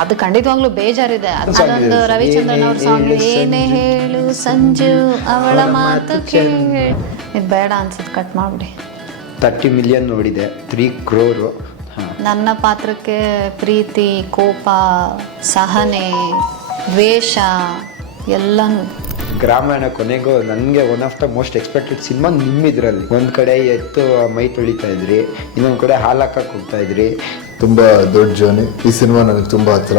ಅದು ಖಂಡಿತವಾಗ್ಲೂ ಬೇಜಾರಿದೆ. ಅದೊಂದು ರವಿಚಂದ್ರನ್ ಅವ್ರ ಸಾಂಗ್ ಏನೇ ಹೇಳು ಸಂಜು ಅವಳ ಮಾತು ಕೇಳು. ಇದು ಬೇಡ ಅನ್ಸುತ್ತೆ, ಕಟ್ ಮಾಡ್ಬಿಡಿ. 30 ಮಿಲಿಯನ್ ನೋಡಿದೆ, 3 crore. ನನ್ನ ಪಾತ್ರಕ್ಕೆ ಪ್ರೀತಿ, ಕೋಪ, ಸಹನೆ, ದ್ವೇಷ ಎಲ್ಲನೂ. ಗ್ರಾಮಾಯಣ ಕೊನೆಗೂ ನನಗೆ one of the most expected cinema ನಿಮ್ಮಿದ್ರಲ್ಲಿ. ಒಂದು ಕಡೆ ಎತ್ತು ಮೈ ತೊಳಿತಾ ಇದ್ರಿ, ಇನ್ನೊಂದು ಕಡೆ ಹಾಲು ಹಾಕಕ್ಕೆ ಹೋಗ್ತಾ ಇದ್ರಿ. ತುಂಬ ದೊಡ್ಡ ಜರ್ನಿ. ಈ ಸಿನಿಮಾ ನನಗೆ ತುಂಬ ಹತ್ತಿರ.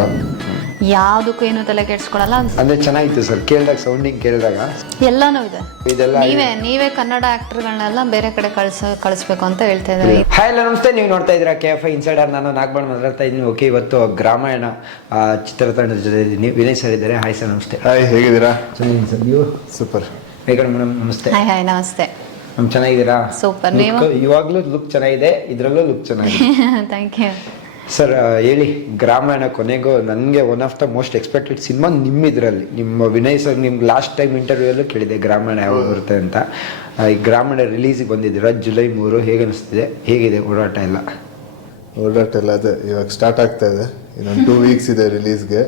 ಯಾವುದಕ್ಕೂ ಏನು ತಲೆ ಕೆಡಿಸ್ಕೊಳಲ್ಲ. ಅಂದರೆ ಚೆನ್ನಾಗಿತ್ತು ಸರ್, ಕೇಳಿದಾಗ ಸೌಂಡಿಂಗ್ ಕೇಳಿದಾಗ ಎಲ್ಲನೂ ಇದೆ. ಇದೆಲ್ಲ ನೀವೇ ಕನ್ನಡ ಆಕ್ಟರ್ಗಳನ್ನೆಲ್ಲ ಬೇರೆ ಕಡೆ ಕಳಿಸ್ಬೇಕು ಅಂತ ಹೇಳ್ತಾ ಇದ್ದಾರೆ. ಹಾಯ್ ಎಲ್ಲ ನಮಸ್ತೆ, ನೀವು ನೋಡ್ತಾ ಇದ್ದೀರಾ KFI ಇನ್ಸೈಡರ್. ನಾನು ನಾಗಬಾಳ್ ಮಾತಾಡ್ತಾ ಇದ್ದೀನಿ. ಓಕೆ, ಇವತ್ತು ಗ್ರಾಮಾಯಣ ಚಿತ್ರತಂಡದ ಜೊತೆ ಇದ್ದೀನಿ. ವಿನಯ್ ಸರ್ ಇದ್ದಾರೆ. ಹಾಯ್ ಸರ್, ನಮಸ್ತೆ. ಹಾಯ್, ಹೇಗಿದ್ದೀರಾ? ಚೆನ್ನಾಗಿದ್ದೀನಿ ಸರ್, ನೀವು? ಸೂಪರ್. ಮೇಡಮ್ ನಮಸ್ತೆ. ಹಾಯ್ ನಮಸ್ತೆ. ಚೆನ್ನಾಗಿದ್ದೀರಾ? ಸೂಪರ್. ನೀವು? ಇವಾಗಲೂ ಲುಕ್ ಚೆನ್ನಾಗಿದೆ, ಇದರಲ್ಲೂ ಲುಕ್ ಚೆನ್ನಾಗಿದೆ. Thank you sir. ಹೇಳಿ, ಗ್ರಾಮಾಯಣ ಕೊನೆಗೂ ನನಗೆ one of the most expected cinema ನಿಮ್ಮಿದ್ರಲ್ಲಿ. ನಿಮ್ಮ ವಿನಯ್ ಸರ್ ನಿಮ್ಗೆ ಲಾಸ್ಟ್ ಟೈಮ್ ಇಂಟರ್ವ್ಯೂಯಲ್ಲೂ ಕೇಳಿದೆ ಗ್ರಾಮಾಯಣ ಯಾವಾಗ ಬರುತ್ತೆ ಅಂತ. ಈ ಗ್ರಾಮಾಯಣ ರಿಲೀಸಿಗೆ ಬಂದಿದ್ದೀರಾ ಜುಲೈ 3. ಹೇಗೆ ಅನಿಸ್ತಿದೆ? ಹೇಗಿದೆ ಓಡಾಟ ಎಲ್ಲ? ಅದೇ ಇವಾಗ ಸ್ಟಾರ್ಟ್ ಆಗ್ತಾ ಇದೆ. ಇನ್ನೊಂದು 2 weeks ಇದೆ ರಿಲೀಸ್ಗೆ.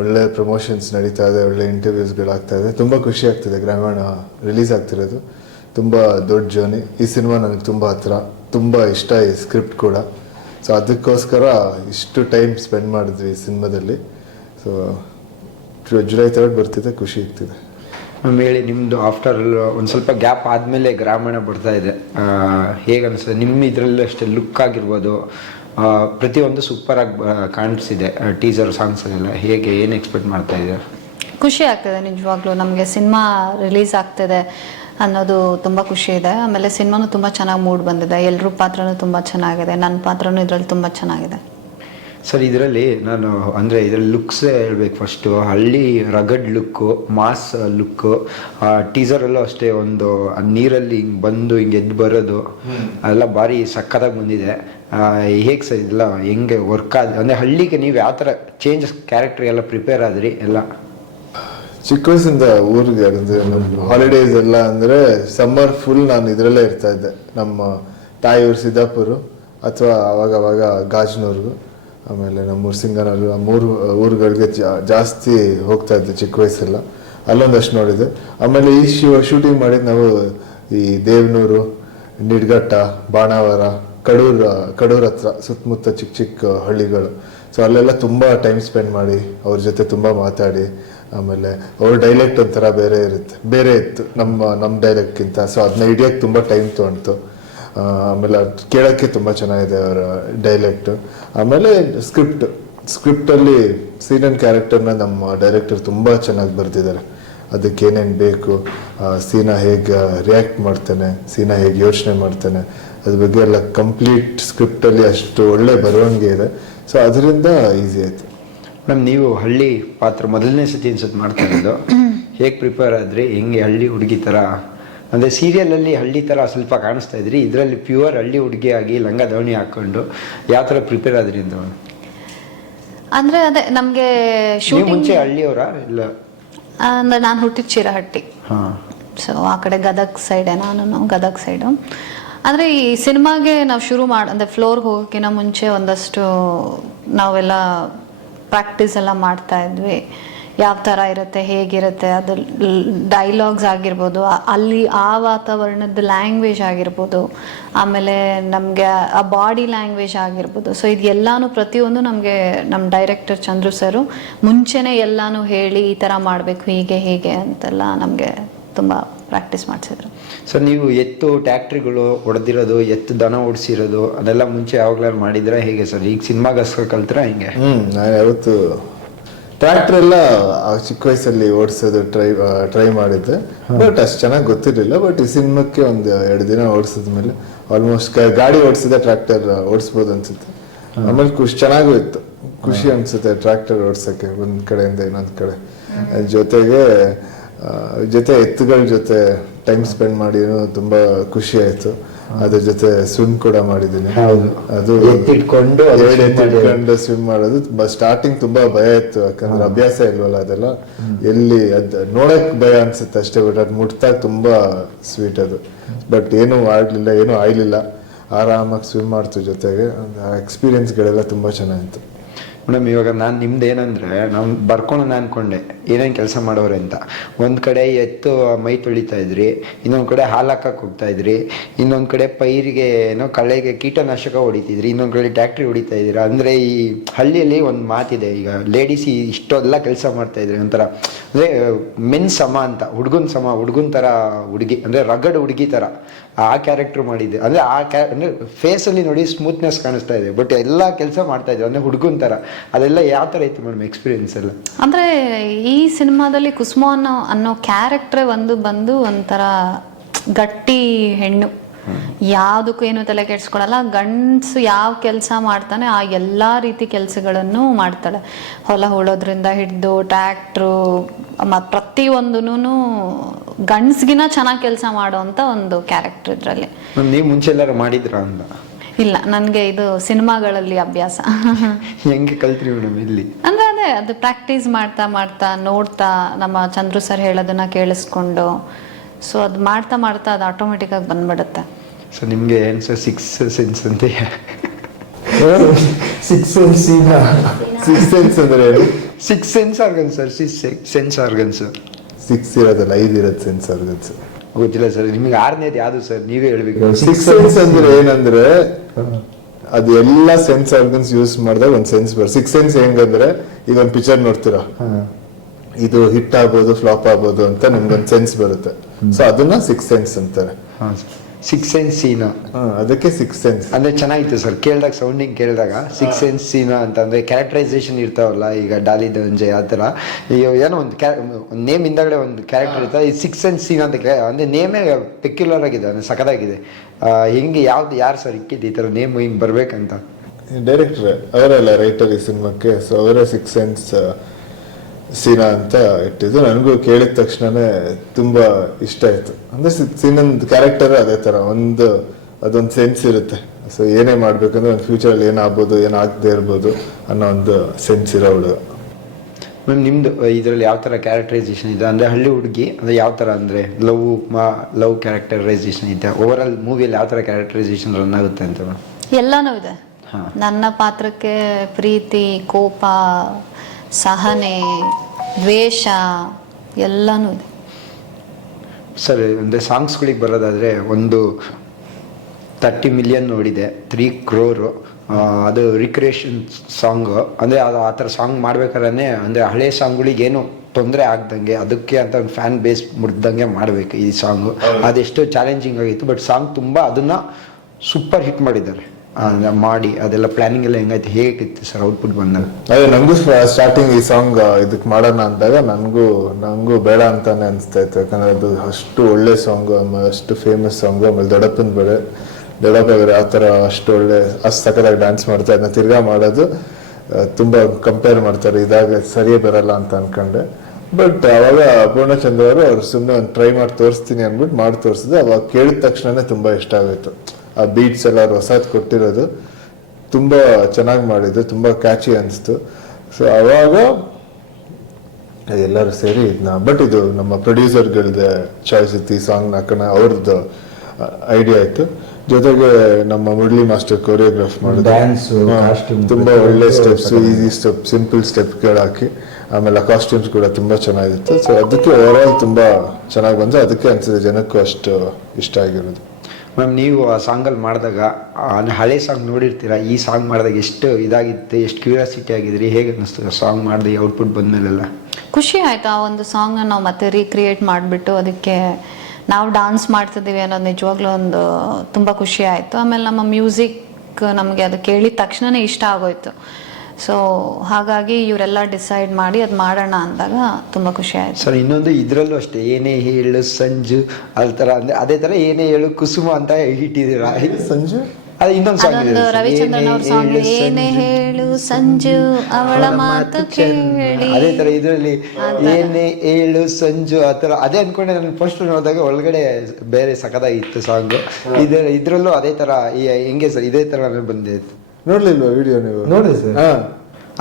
ಒಳ್ಳೆ ಪ್ರಮೋಷನ್ಸ್ ನಡೀತಾ ಇದೆ, ಒಳ್ಳೆ ಇಂಟರ್ವ್ಯೂಸ್ಗಳಾಗ್ತಾ ಇದೆ. ತುಂಬ ಖುಷಿ ಆಗ್ತಿದೆ ಗ್ರಾಮಾಯಣ ರಿಲೀಸ್ ಆಗ್ತಿರೋದು. ತುಂಬ ದೊಡ್ಡ ಜರ್ನಿ. ಈ ಸಿನಿಮಾ ನನಗೆ ತುಂಬ ಹತ್ತಿರ, ತುಂಬ ಇಷ್ಟ ಈ ಸ್ಕ್ರಿಪ್ಟ್ ಕೂಡ. ಸೊ ಅದಕ್ಕೋಸ್ಕರ ಇಷ್ಟು ಟೈಮ್ ಸ್ಪೆಂಡ್ ಮಾಡಿದ್ವಿ ಈ ಸಿನಿಮಾದಲ್ಲಿ. ಸೊ ಜುಲೈ 3 ಬರ್ತಿದೆ, ಖುಷಿ ಆಗ್ತಿದೆ. ಮ್ಯಾಮ್ ಹೇಳಿ, ನಿಮ್ಮದು ಆಫ್ಟರ್ ಒಂದು ಸ್ವಲ್ಪ ಗ್ಯಾಪ್ ಆದಮೇಲೆ ಗ್ರಾಮಾಯಣ ಬರ್ತಾ ಇದೆ. ಹೇಗೆ ಅನಿಸ್ತದೆ? ನಿಮ್ಮ ಇದರಲ್ಲೂ ಅಷ್ಟೇ ಲುಕ್ ಆಗಿರ್ಬೋದು, ಪ್ರತಿಯೊಂದು ಸೂಪರಾಗಿ ಕಾಣಿಸಿದೆ. ಟೀಸರ್ ಸಾಂಗ್ಸಲ್ಲೆಲ್ಲ ಹೇಗೆ, ಏನು ಎಕ್ಸ್ಪೆಕ್ಟ್ ಮಾಡ್ತಾ ಇದ್ದೀರಾ? ಖುಷಿ ಆಗ್ತದೆ ನಿಜವಾಗ್ಲೂ. ನಮಗೆ ಸಿನಿಮಾ ರಿಲೀಸ್ ಆಗ್ತಿದೆ ಅನ್ನೋದು ತುಂಬ ಖುಷಿ ಇದೆ. ಆಮೇಲೆ ಸಿನಿಮಾನು ತುಂಬ ಚೆನ್ನಾಗಿ ಮೂಡ್ ಬಂದಿದೆ. ಎಲ್ಲರೂ ಪಾತ್ರನೂ ತುಂಬ ಚೆನ್ನಾಗಿದೆ, ನನ್ನ ಪಾತ್ರನೂ ಇದರಲ್ಲಿ ತುಂಬ ಚೆನ್ನಾಗಿದೆ. ಸರ್, ಇದರಲ್ಲಿ ನಾನು ಅಂದರೆ ಇದರಲ್ಲಿ ಲುಕ್ಸೇ ಹೇಳ್ಬೇಕು. ಫಸ್ಟು ಹಳ್ಳಿ ರಗಡ್ ಲುಕ್ಕು, ಮಾಸ್ ಲುಕ್ಕು. ಟೀಸರಲ್ಲೂ ಅಷ್ಟೇ, ಒಂದು ನೀರಲ್ಲಿ ಹಿಂಗೆ ಬಂದು ಹಿಂಗೆ ಎದ್ದು ಬರೋದು ಅದೆಲ್ಲ ಭಾರಿ ಸಕ್ಕತ್ತಾಗಿ ಬಂದಿದೆ. ಹೇಗೆ ಸರ್ ಇದೆಲ್ಲ ಹೆಂಗೆ ವರ್ಕ್ ಆದ? ಅಂದರೆ ಹಳ್ಳಿಗೆ ನೀವು ಯಾವ ಥರ ಚೇಂಜಸ್ ಕ್ಯಾರೆಕ್ಟ್ರಿಗೆಲ್ಲ ಪ್ರಿಪೇರ್ ಆದ್ರಿ ಎಲ್ಲ? ಚಿಕ್ಕ ವಯಸ್ಸಿಂದ ಊರಿಗೆ ಅಂದರೆ ನಮ್ಮ ಹಾಲಿಡೇಸ್ ಎಲ್ಲ ಅಂದರೆ ಸಮ್ಮರ್ ಫುಲ್ ನಾನು ಇದರಲ್ಲೇ ಇರ್ತಾ ಇದ್ದೆ. ನಮ್ಮ ತಾಯಿಯವರು ಸಿದ್ದಾಪುರ ಅಥವಾ ಅವಾಗ ಗಾಜನೂರ್ಗು, ಆಮೇಲೆ ನಮ್ಮೂರು ಸಿಂಗನೂರು, ಆ 3 ಊರುಗಳಿಗೆ ಜಾಸ್ತಿ ಹೋಗ್ತಾ ಇದ್ದೆ ಚಿಕ್ಕ ವಯಸ್ಸೆಲ್ಲ. ಅಲ್ಲೊಂದಷ್ಟು ನೋಡಿದೆ. ಆಮೇಲೆ ಈ ಶೂಟಿಂಗ್ ಮಾಡಿದ್ದು ನಾವು ಈ ದೇವನೂರು, ನಿಡ್ಘಟ್ಟ, ಬಾಣಾವರ, ಕಡೂರ್ ಹತ್ರ ಸುತ್ತಮುತ್ತ ಚಿಕ್ಕ ಚಿಕ್ಕ ಹಳ್ಳಿಗಳು. ಸೊ ಅಲ್ಲೆಲ್ಲ ತುಂಬ ಟೈಮ್ ಸ್ಪೆಂಡ್ ಮಾಡಿ ಅವ್ರ ಜೊತೆ ತುಂಬ ಮಾತಾಡಿ, ಆಮೇಲೆ ಅವ್ರ ಡೈಲೆಕ್ಟ್ ಒಂಥರ ಬೇರೆ ಇತ್ತು ನಮ್ಮ ಡೈಲೆಕ್ಟ್ಗಿಂತ. ಸೊ ಅದನ್ನ ಹಿಡಿಯೋಕ್ಕೆ ತುಂಬ ಟೈಮ್ ತೊಗೊಂತು. ಆಮೇಲೆ ಅದು ಕೇಳೋಕ್ಕೆ ತುಂಬ ಚೆನ್ನಾಗಿದೆ ಅವರ ಡೈಲೆಕ್ಟು. ಆಮೇಲೆ ಸ್ಕ್ರಿಪ್ಟಲ್ಲಿ ಸೀನನ್ ಕ್ಯಾರೆಕ್ಟರ್ನ ನಮ್ಮ ಡೈರೆಕ್ಟರ್ ತುಂಬ ಚೆನ್ನಾಗಿ ಬರೆದಿದ್ದಾರೆ. ಅದಕ್ಕೆ ಏನೇನು ಬೇಕು, ಸೀನಾ ಹೇಗೆ ರಿಯಾಕ್ಟ್ ಮಾಡ್ತಾನೆ, ಸೀನಾ ಹೇಗೆ ಯೋಚನೆ ಮಾಡ್ತಾನೆ, ಅದ್ರ ಬಗ್ಗೆ ಎಲ್ಲ ಕಂಪ್ಲೀಟ್ ಸ್ಕ್ರಿಪ್ಟಲ್ಲಿ ಅಷ್ಟು ಒಳ್ಳೆ ಬರವಣಿಗೆ ಇದೆ. ಸೊ ಅದರಿಂದ ಈಸಿ ಆಯಿತು. ಮೇಡಮ್, ನೀವು ಹಳ್ಳಿ ಪಾತ್ರ ಮೊದಲನೇ ಸತಿ ಅನ್ಸುತ್ತೆ ಮಾಡ್ತಾ ಇರೋದು. ಹೇಗೆ ಪ್ರಿಪೇರ್ ಆದ್ರಿ? ಹೆಂಗೆ ಹಳ್ಳಿ ಹುಡುಗಿ ಥರ, ಅಂದರೆ ಸೀರಿಯಲಲ್ಲಿ ಹಳ್ಳಿ ಥರ ಸ್ವಲ್ಪ ಕಾಣಿಸ್ತಾ ಇದ್ರಿ, ಇದರಲ್ಲಿ ಪ್ಯೂರ್ ಹಳ್ಳಿ ಹುಡುಗಿಯಾಗಿ ಲಂಗ ದಾವಣಿ ಹಾಕ್ಕೊಂಡು ಯಾವ ಥರ ಪ್ರಿಪೇರ್ ಆದ್ರಿ ಅಂತ? ಅಂದರೆ ಅದೇ ನಮಗೆ ಶೂಟಿಂಗ್ ಮುಂಚೆ ಹಳ್ಳಿಯವರ ಇಲ್ಲ? ಅಂದರೆ ನಾನು ಹುಟ್ಟಿದ ಚಿರಹಟ್ಟಿ. ಹಾಂ. ಸೊ ಆ ಕಡೆ ಗದಗ್ ಸೈಡೆ, ನಾನು ಗದಗ್ ಸೈಡು. ಅಂದರೆ ಈ ಸಿನಿಮಾಗೆ ನಾವು ಶುರು ಅಂದರೆ ಫ್ಲೋರ್ಗೆ ಹೋಗೋಕ್ಕಿಂತ ಮುಂಚೆ ಒಂದಷ್ಟು ನಾವೆಲ್ಲ ಪ್ರಾಕ್ಟೀಸ್ ಎಲ್ಲ ಮಾಡ್ತಾ ಇದ್ವಿ. ಯಾವ ಥರ ಇರುತ್ತೆ, ಹೇಗಿರುತ್ತೆ, ಅದು ಡೈಲಾಗ್ಸ್ ಆಗಿರ್ಬೋದು, ಅಲ್ಲಿ ಆ ವಾತಾವರಣದ ಲ್ಯಾಂಗ್ವೇಜ್ ಆಗಿರ್ಬೋದು, ಆಮೇಲೆ ನಮಗೆ ಆ ಬಾಡಿ ಲ್ಯಾಂಗ್ವೇಜ್ ಆಗಿರ್ಬೋದು. ಸೊ ಇದೆಲ್ಲಾನು ಪ್ರತಿಯೊಂದು ನಮಗೆ ನಮ್ಮ ಡೈರೆಕ್ಟರ್ ಚಂದ್ರು ಸರು ಮುಂಚೆನೇ ಎಲ್ಲಾನು ಹೇಳಿ ಈ ಥರ ಮಾಡಬೇಕು, ಹೀಗೆ ಅಂತೆಲ್ಲ ನಮಗೆ ತುಂಬ ಪ್ರಾಕ್ಟೀಸ್ ಮಾಡಿಸಿದ್ರು. ಸರ್, ನೀವು ಎತ್ತು ಟ್ಯಾಕ್ಟ್ರಿಗಳು ಹೊಡೆದಿರೋದು, ಎತ್ತು ದನ ಓಡಿಸಿರೋದು ಅದೆಲ್ಲ ಮುಂಚೆ ಯಾವಾಗಲಾರು ಮಾಡಿದ್ರೆ ಹೇಗೆ ಸರ್? ಈಗ ಸಿನಿಮಾಗೋಸ್ಕರ ಕಲ್ತ್ರ ಹಿಂಗೆ? ನಾನು ಯಾವತ್ತು ಟ್ರ್ಯಾಕ್ಟರ್ ಎಲ್ಲ ಚಿಕ್ಕ ವಯಸ್ಸಲ್ಲಿ ಓಡಿಸೋದು ಟ್ರೈ ಮಾಡಿದ್ದೆ, ಬಟ್ ಅಷ್ಟು ಚೆನ್ನಾಗಿ ಗೊತ್ತಿರಲಿಲ್ಲ. ಬಟ್ ಈ ಸಿನಿಮಾಕ್ಕೆ ಒಂದು 2 ದಿನ ಓಡಿಸಿದ್ಮೇಲೆ ಆಲ್ಮೋಸ್ಟ್ ಗಾಡಿ ಓಡಿಸಿದ ಟ್ರ್ಯಾಕ್ಟರ್ ಓಡಿಸ್ಬೋದು ಅನ್ಸುತ್ತೆ. ಆಮೇಲೆ ಚೆನ್ನಾಗೂ ಇತ್ತು, ಖುಷಿ ಅನ್ಸುತ್ತೆ ಟ್ರ್ಯಾಕ್ಟರ್ ಓಡಿಸೋಕ್ಕೆ ಒಂದು ಕಡೆಯಿಂದ ಇನ್ನೊಂದು ಕಡೆ. ಜೊತೆ ಎತ್ತುಗಳ ಜೊತೆ ಟೈಮ್ ಸ್ಪೆಂಡ್ ಮಾಡಿ ತುಂಬ ಖುಷಿ ಆಯಿತು. ಅದ್ರ ಜೊತೆ ಸ್ವಿಮ್ ಕೂಡ ಮಾಡಿದ್ದೀನಿ. ಅದು ಎತ್ತಿಟ್ಕೊಂಡು ಸ್ವಿಮ್ ಮಾಡೋದು ಸ್ಟಾರ್ಟಿಂಗ್ ತುಂಬಾ ಭಯ ಇತ್ತು, ಯಾಕಂದ್ರೆ ಅಭ್ಯಾಸ ಇಲ್ವಲ್ಲ ಅದೆಲ್ಲ. ಎಲ್ಲಿ ಅದ್ ನೋಡಕ್ ಭಯ ಅನ್ಸುತ್ತೆ ಅಷ್ಟೇ, ಬಟ್ ಅದು ಮುಟ್ಟಾಗ ತುಂಬಾ ಸ್ವೀಟ್ ಅದು. ಬಟ್ ಏನೂ ಆಗ್ಲಿಲ್ಲ, ಆರಾಮಾಗಿ ಸ್ವಿಮ್ ಮಾಡ್ತು. ಜೊತೆಗೆ ಎಕ್ಸ್ಪೀರಿಯನ್ಸ್ಗಳೆಲ್ಲ ತುಂಬಾ ಚೆನ್ನಾಗಿತ್ತು. ಮೇಡಮ್ ಇವಾಗ ನಾನು ನಿಮ್ದು ಏನಂದ್ರೆ ನಾವು ಬರ್ಕೊಂಡು ಅನ್ಕೊಂಡೆ ಏನೇನು ಕೆಲಸ ಮಾಡೋರೆ ಅಂತ. ಒಂದು ಕಡೆ ಎತ್ತು ಮೈ ತೊಳಿತಾ ಇದ್ರಿ, ಇನ್ನೊಂದು ಕಡೆ ಹಾಲು ಹಾಕಕ್ಕೆ ಹೋಗ್ತಾ ಇದ್ರಿ, ಇನ್ನೊಂದು ಕಡೆ ಪೈರಿಗೆ ಏನೋ ಕಳೆಗೆ ಕೀಟನಾಶಕ ಹೊಡಿತಿದ್ರಿ, ಇನ್ನೊಂದು ಕಡೆ ಟ್ಯಾಕ್ಟ್ರಿ ಹೊಡಿತಾ ಇದ್ದೀರಾ. ಅಂದರೆ ಈ ಹಳ್ಳಿಯಲ್ಲಿ ಒಂದು ಮಾತಿದೆ, ಈಗ ಲೇಡೀಸ್ ಇಷ್ಟೆಲ್ಲ ಕೆಲಸ ಮಾಡ್ತಾ ಇದ್ರಿ ಒಂಥರ ಅಂದರೆ ಮೆನ್ ಸಮ ಅಂತ, ಹುಡುಗನ ಸಮ, ಹುಡುಗನ ಥರ ಹುಡುಗಿ ಅಂದರೆ ರಗಡ್ ಹುಡುಗಿ ಥರ ಆ ಕ್ಯಾರೆಕ್ಟರ್ ಮಾಡಿದ್ದೆ. ಅಂದರೆ ಅಂದರೆ ಫೇಸಲ್ಲಿ ನೋಡಿ ಸ್ಮೂತ್ನೆಸ್ ಕಾಣಿಸ್ತಾ ಇದೆ, ಬಟ್ ಎಲ್ಲ ಕೆಲಸ ಮಾಡ್ತಾ ಇದ್ದೆ ಅಂದರೆ ಹುಡುಗನ ಥರ. ಅದೆಲ್ಲ ಯಾವ ಥರ ಇತ್ತು ಮೇಡಮ್ ಎಕ್ಸ್ಪೀರಿಯನ್ಸ್ ಎಲ್ಲ? ಅಂದರೆ ಈ ಸಿನಿಮಾದಲ್ಲಿ ಕುಸುಮ ಅನ್ನೋ ಕ್ಯಾರೆಕ್ಟ್ರೇ ಬಂದು ಒಂಥರ ಗಟ್ಟಿ ಹೆಣ್ಣು, ಯಾವುದಕ್ಕೂ ಏನು ತಲೆ ಕೆಡಿಸ್ಕೊಳಲ್ಲ. ಗಂಡಸು ಯಾವ ಕೆಲಸ ಮಾಡ್ತಾನೆ ಆ ಎಲ್ಲ ರೀತಿ ಕೆಲಸಗಳನ್ನು ಮಾಡ್ತಾಳೆ. ಹೊಲ ಉಳೋದ್ರಿಂದ ಹಿಡಿದು ಟ್ರ್ಯಾಕ್ಟ್ರು ಪ್ರತಿಯೊಂದೂ ಗಂಡಸ್ಗಿನ ಚೆನ್ನಾಗಿ ಕೆಲಸ ಮಾಡೋವಂಥ ಒಂದು ಕ್ಯಾರೆಕ್ಟರ್ ಇದರಲ್ಲಿ. ನೀವು ಮುಂಚೆ ಎಲ್ಲಾರು ಮಾಡಿದ್ರ ಅಂತ? ಇಲ್ಲ, ನನಗೆ ಇದು ಸಿನಿಮಾಗಳಲ್ಲಿ ಅಭ್ಯಾಸ. ಹೆಂಗೆ ಕಲ್ತ್ರಿ ಮೇಡಮ್ ಇಲ್ಲಿ? ಅಂದರೆ ಅದು ಪ್ರಾಕ್ಟೀಸ್ ಮಾಡ್ತಾ ನೋಡ್ತಾ ನಮ್ಮ ಚಂದ್ರು ಸರ್ ಹೇಳೋದನ್ನ ಕೇಳಿಸ್ಕೊಂಡು, ಸೊ ಅದು ಮಾಡ್ತಾ ಅದು ಆಟೋಮೆಟಿಕ್ಕಾಗಿ ಬಂದ್ಬಿಡುತ್ತೆ. ಸೊ ನಿಮಗೆ ಏನು ಸರ್ ಸಿಕ್ಸ್ ಸೆನ್ಸ್ ಅಂತ? ಸಿಕ್ಸ್ ಸೆನ್ಸ್ ಅಂದ್ರೆ six sense organs sir, sense organs. 6 ಇರೋದಲ್ಲ, 5 ಇರೋದು ಸೆನ್ಸ್ ಆರ್ಗನ್ಸ್. ಗೊತ್ತಿಲ್ಲ ಸರ್, ನಿಮ್ಗೆ 6ನೇದು ಯಾವುದು ಸರ್? ನೀವೇ ಹೇಳ್ಬೇಕು. 6 ಸೆನ್ಸ್ ಅಂದ್ರೆ ಏನಂದ್ರೆ ಅದು ಎಲ್ಲ ಸೆನ್ಸ್ ಆರ್ಗನ್ಸ್ ಯೂಸ್ ಮಾಡಿದಾಗ ಒಂದು ಸೆನ್ಸ್ ಬರುತ್ತೆ. 6 ಸೆನ್ಸ್ ಹೆಂಗಂದ್ರೆ ಈಗ ಒಂದು ಪಿಕ್ಚರ್ ನೋಡ್ತೀರಾ, ಇದು ಹಿಟ್ ಆಗ್ಬೋದು ಫ್ಲಾಪ್ ಆಗ್ಬೋದು ಅಂತ ನಿಮ್ಗೊಂದು ಸೆನ್ಸ್ ಬರುತ್ತೆ. ಸೊ ಅದನ್ನ 6 ಸೆನ್ಸ್ ಅಂತಾರೆ. ಸಿಕ್ಸ್ ಸೆನ್ಸ್ ಸೀನಾ, ಅದಕ್ಕೆ 6 ಸೆನ್ಸ್ ಅಂದ್ರೆ ಚೆನ್ನಾಗಿತ್ತು ಸರ್ ಕೇಳಿದಾಗ, ಸೌಂಡಿಂಗ್ ಕೇಳಿದಾಗ. 6 ಸೆನ್ಸ್ ಸೀನಾ ಅಂತ ಅಂದ್ರೆ ಕ್ಯಾರೆಕ್ಟರೈಸೇಷನ್ ಇರ್ತಾವಲ್ಲ, ಈಗ ಡಾಲಿ ಧನಂಜಯ್ ಆ ಥರ ಏನೋ ಒಂದು ನೇಮ್ ಹಿಂದಗಡೆ ಒಂದು ಕ್ಯಾರೆಕ್ಟರ್ ಇರ್ತದೆ. ಈ 6 ಸೆನ್ಸ್ ಸೀನಾ ಅಂತ ಅಂದ್ರೆ ನೇಮೇ ಪೆಕ್ಯುಲರ್ ಆಗಿದೆ, ಅಂದ್ರೆ ಸಖತ್ತಾಗಿದೆ. ಹೆಂಗೆ ಯಾರು ಸರ್ ಇಕ್ಕಿದ್ದು ಈ ಥರ ನೇಮ್ ಹಿಂಗೆ ಬರ್ಬೇಕಂತ? ಡೈರೆಕ್ಟರ್ ಅವರೆಲ್ಲ ರೈಟರ್ ಈ ಸಿನಿಮಾಕ್ಕೆ. ಸೊ ಅವರೇ 6 ಸೆನ್ಸ್ ಸೀನಾ ಅಂತ ಇಟ್ಟಿದ್ದು. ನನಗೂ ಕೇಳಿದ ತಕ್ಷಣನೇ ತುಂಬಾ ಇಷ್ಟ ಆಯ್ತು. ಅಂದ್ರೆ ಸೀನಂದ್ ಕ್ಯಾರೆಕ್ಟರ್ ಅದೇ ತರ ಅದೊಂದು ಸೆನ್ಸ್ ಇರುತ್ತೆ. ಸೊ ಏನೇ ಮಾಡ್ಬೇಕಂದ್ರೆ ಒಂದು ಫ್ಯೂಚರಲ್ಲಿ ಏನಾಗ್ಬೋದು ಏನಾಗದೇ ಇರ್ಬೋದು ಅನ್ನೋ ಒಂದು ಸೆನ್ಸ್ ಇರೋ ಹುಡುಗ. ಮ್ಯಾಮ್ ನಿಮ್ದು ಇದರಲ್ಲಿ ಯಾವ ಥರ ಕ್ಯಾರೆಕ್ಟರೈಸೇಷನ್ ಇದೆ? ಅಂದರೆ ಹಳ್ಳಿ ಹುಡುಗಿ ಅಂದರೆ ಯಾವ ಥರ ಅಂದರೆ ಲವ್ ಕ್ಯಾರೆಕ್ಟರೈಸೇಷನ್ ಇದೆ? ಓವರ್ ಆಲ್ ಮೂವಿಯಲ್ಲಿ ಯಾವ ಥರ ಕ್ಯಾರೆಕ್ಟರೈಸೇಷನ್ ರನ್ ಆಗುತ್ತೆ ಅಂತ? ಎಲ್ಲನೂ ಇದೆ. ನನ್ನ ಪಾತ್ರಕ್ಕೆ ಪ್ರೀತಿ, ಕೋಪ, ಸಹನೆ, ದ್ವೇಷ ಎಲ್ಲನೂ ಇದೆ ಸರ್. ಅಂದರೆ ಸಾಂಗ್ಸ್ಗಳಿಗೆ ಬರೋದಾದರೆ ಒಂದು 30 ಮಿಲಿಯನ್ ನೋಡಿದೆ, 3 crore. ಅದು ರಿಕ್ರಿಯೇಷನ್ ಸಾಂಗು. ಅಂದರೆ ಅದು ಆ ಥರ ಸಾಂಗ್ ಮಾಡ್ಬೇಕಾದ್ರೆ ಅಂದರೆ ಹಳೆ ಸಾಂಗ್ಗಳಿಗೆ ಏನು ತೊಂದರೆ ಆಗ್ದಂಗೆ, ಅದಕ್ಕೆ ಅಂತ ಒಂದು ಫ್ಯಾನ್ ಬೇಸ್ ಮುಡ್ದಂಗೆ ಮಾಡಬೇಕು ಈ ಸಾಂಗು. ಅದೆಷ್ಟೋ ಚಾಲೆಂಜಿಂಗ್ ಆಗಿತ್ತು, ಬಟ್ ಸಾಂಗ್ ತುಂಬ ಅದನ್ನು ಸೂಪರ್ ಹಿಟ್ ಮಾಡಿದ್ದಾರೆ ಮಾಡಿ. ಅದೆಲ್ಲ ಪ್ಲಾನಿಂಗ್ ಎಲ್ಲ ಹೆಂಗಾಯ್ತು, ಹೇಗಿತ್ತು ಸರ್ ಔಟ್ಪುಟ್ ಬಂದಾಗ? ಅದೇ ನಂಗೂ ಸ್ಟಾರ್ಟಿಂಗ್ ಈ ಸಾಂಗ್ ಇದಕ್ಕೆ ಮಾಡೋಣ ಅಂದಾಗ ನಂಗೂ ಬೇಡ ಅಂತಾನೆ ಅನಿಸ್ತಾ ಇತ್ತು. ಯಾಕಂದ್ರೆ ಅದು ಅಷ್ಟು ಒಳ್ಳೆ ಸಾಂಗ್, ಅಷ್ಟು ಫೇಮಸ್ ಸಾಂಗ್. ಆಮೇಲೆ ದೊಡ್ಡಪ್ಪ ಬೇರೆ ಆ ಥರ ಅಷ್ಟು ಒಳ್ಳೆ ಸಖತ್ತಾಗಿ ಡ್ಯಾನ್ಸ್ ಮಾಡ್ತಾ ಅದನ್ನ ತಿರ್ಗಾ ಮಾಡೋದು ತುಂಬ ಕಂಪೇರ್ ಮಾಡ್ತಾರೆ, ಇದಾಗ ಸರಿಯೇ ಬರಲ್ಲ ಅಂತ ಅನ್ಕೊಂಡೆ. ಬಟ್ ಅವಾಗ ಪೂರ್ಣಚಂದ್ರ ಅವ್ರು ಸುಮ್ಮನೆ ಒಂದು ಟ್ರೈ ಮಾಡಿ ತೋರಿಸ್ತೀನಿ ಅಂದ್ಬಿಟ್ಟು ಮಾಡಿ ತೋರಿಸಿದೆ. ಅವಾಗ ಕೇಳಿದ ತಕ್ಷಣನೇ ತುಂಬ ಇಷ್ಟ ಆಗೋಯ್ತು. ಆ ಬೀಟ್ಸ್ ಎಲ್ಲ ಹೊಸದು ಕೊಟ್ಟಿರೋದು ತುಂಬ ಚೆನ್ನಾಗಿ ಮಾಡಿದ್ದು, ತುಂಬ ಕ್ಯಾಚಿ ಅನಿಸ್ತು. ಸೊ ಅವಾಗ ಎಲ್ಲರೂ ಸೇರಿ ಇದನ್ನ, ಬಟ್ ಇದು ನಮ್ಮ ಪ್ರೊಡ್ಯೂಸರ್ಗಳದ್ದು ಚಾಯ್ಸ್ ಇತ್ತು ಈ ಸಾಂಗ್ನ ಹಾಕೋಣ, ಅವ್ರದ್ದು ಐಡಿಯಾ ಇತ್ತು. ಜೊತೆಗೆ ನಮ್ಮ ಮುರಳಿ ಮಾಸ್ಟರ್ ಕೊರಿಯೋಗ್ರಾಫ್ ಮಾಡಿದ್ರು. ತುಂಬಾ ಒಳ್ಳೆ ಸ್ಟೆಪ್ಸ್, ಈಸಿ ಸ್ಟೆಪ್, ಸಿಂಪಲ್ ಸ್ಟೆಪ್ಗಳು ಹಾಕಿ, ಆಮೇಲೆ ಕಾಸ್ಟ್ಯೂಮ್ಸ್ ಕೂಡ ತುಂಬಾ ಚೆನ್ನಾಗಿತ್ತು. ಸೊ ಅದಕ್ಕೆ ಓವರ್ ಆಲ್ ತುಂಬಾ ಚೆನ್ನಾಗಿ ಬಂದು ಅದಕ್ಕೆ ಅನ್ಸಿದೆ ಜನಕ್ಕೂ ಅಷ್ಟು ಇಷ್ಟ ಆಗಿರೋದು. ಮ್ಯಾಮ್ ನೀವು ಆ ಸಾಂಗಲ್ಲಿ ಮಾಡಿದಾಗ ಹಳೆ ಸಾಂಗ್ ನೋಡಿರ್ತೀರ, ಈ ಸಾಂಗ್ ಮಾಡಿದಾಗ ಎಷ್ಟು ಇದಾಗಿತ್ತು, ಎಷ್ಟು ಕ್ಯೂರಿಯಾಸಿಟಿ ಆಗಿದ್ರಿ, ಹೇಗೆ ಅನ್ನಿಸ್ತು ಸಾಂಗ್ ಮಾಡಿದೆ ಔಟ್ಪುಟ್ ಬಂದಮೇಲೆಲ್ಲ? ಖುಷಿ ಆಯಿತು. ಆ ಒಂದು ಸಾಂಗ್ನ ನಾವು ಮತ್ತೆ ರೀಕ್ರಿಯೇಟ್ ಮಾಡಿಬಿಟ್ಟು ಅದಕ್ಕೆ ನಾವು ಡಾನ್ಸ್ ಮಾಡ್ತಿದ್ದೀವಿ ಅನ್ನೋದು ನಿಜವಾಗ್ಲೂ ಒಂದು ತುಂಬ ಖುಷಿ ಆಯಿತು. ಆಮೇಲೆ ನಮ್ಮ ಮ್ಯೂಸಿಕ್ ನಮಗೆ ಅದು ಕೇಳಿದ ತಕ್ಷಣವೇ ಇಷ್ಟ ಆಗೋಯ್ತು. ಸೊ ಹಾಗಾಗಿ ಇವರೆಲ್ಲ ಡಿಸೈಡ್ ಮಾಡಿ ಅದು ಮಾಡೋಣ ಅಂದಾಗ ತುಂಬ ಖುಷಿ ಆಯಿತು. ಸರ್ ಇನ್ನೊಂದು ಇದರಲ್ಲೂ ಅಷ್ಟೇ, ಏನೇ ಹೇಳು ಸಂಜು ಅದ ಥರ, ಅಂದರೆ ಅದೇ ಥರ ಏನೇ ಹೇಳು ಕುಸುಮ ಅಂತ ಇಟ್ಟಿದ್ದೀರಾ ಸಂಜು? ಅದು ಇನ್ನೊಂದು ಸಾಂಗ್ ಇದೆ ರವಿಚಂದ್ರನ್ ಅವ್ರ ಸಾಂಗ್, ಏನೇ ಹೇಳು ಸಂಜು ಅವಳ ಮಾತು ಕೇಳಿ. ಅದೇ ತರ ಇದರಲ್ಲಿ ಏನೇ ಹೇಳು ಸಂಜು ಆ ಥರ ಅದೇ ಅನ್ಕೊಂಡೆ ನಾನು ಫಸ್ಟ್ ನೋಡಿದಾಗ. ಒಳಗಡೆ ಬೇರೆ ಸಖತ್ತಾಗಿತ್ತು ಸಾಂಗ್. ಇದ್ರಲ್ಲೂ ಅದೇ ತರ ಹೆಂಗೆ ಸರ್ ಇದೇ ತರ ಬಂದಿತ್ತು? ನೋಡ್ಲಿಲ್ವಾ ವಿಡಿಯೋ ನೀವು? ನೋಡಿ ಸರ್.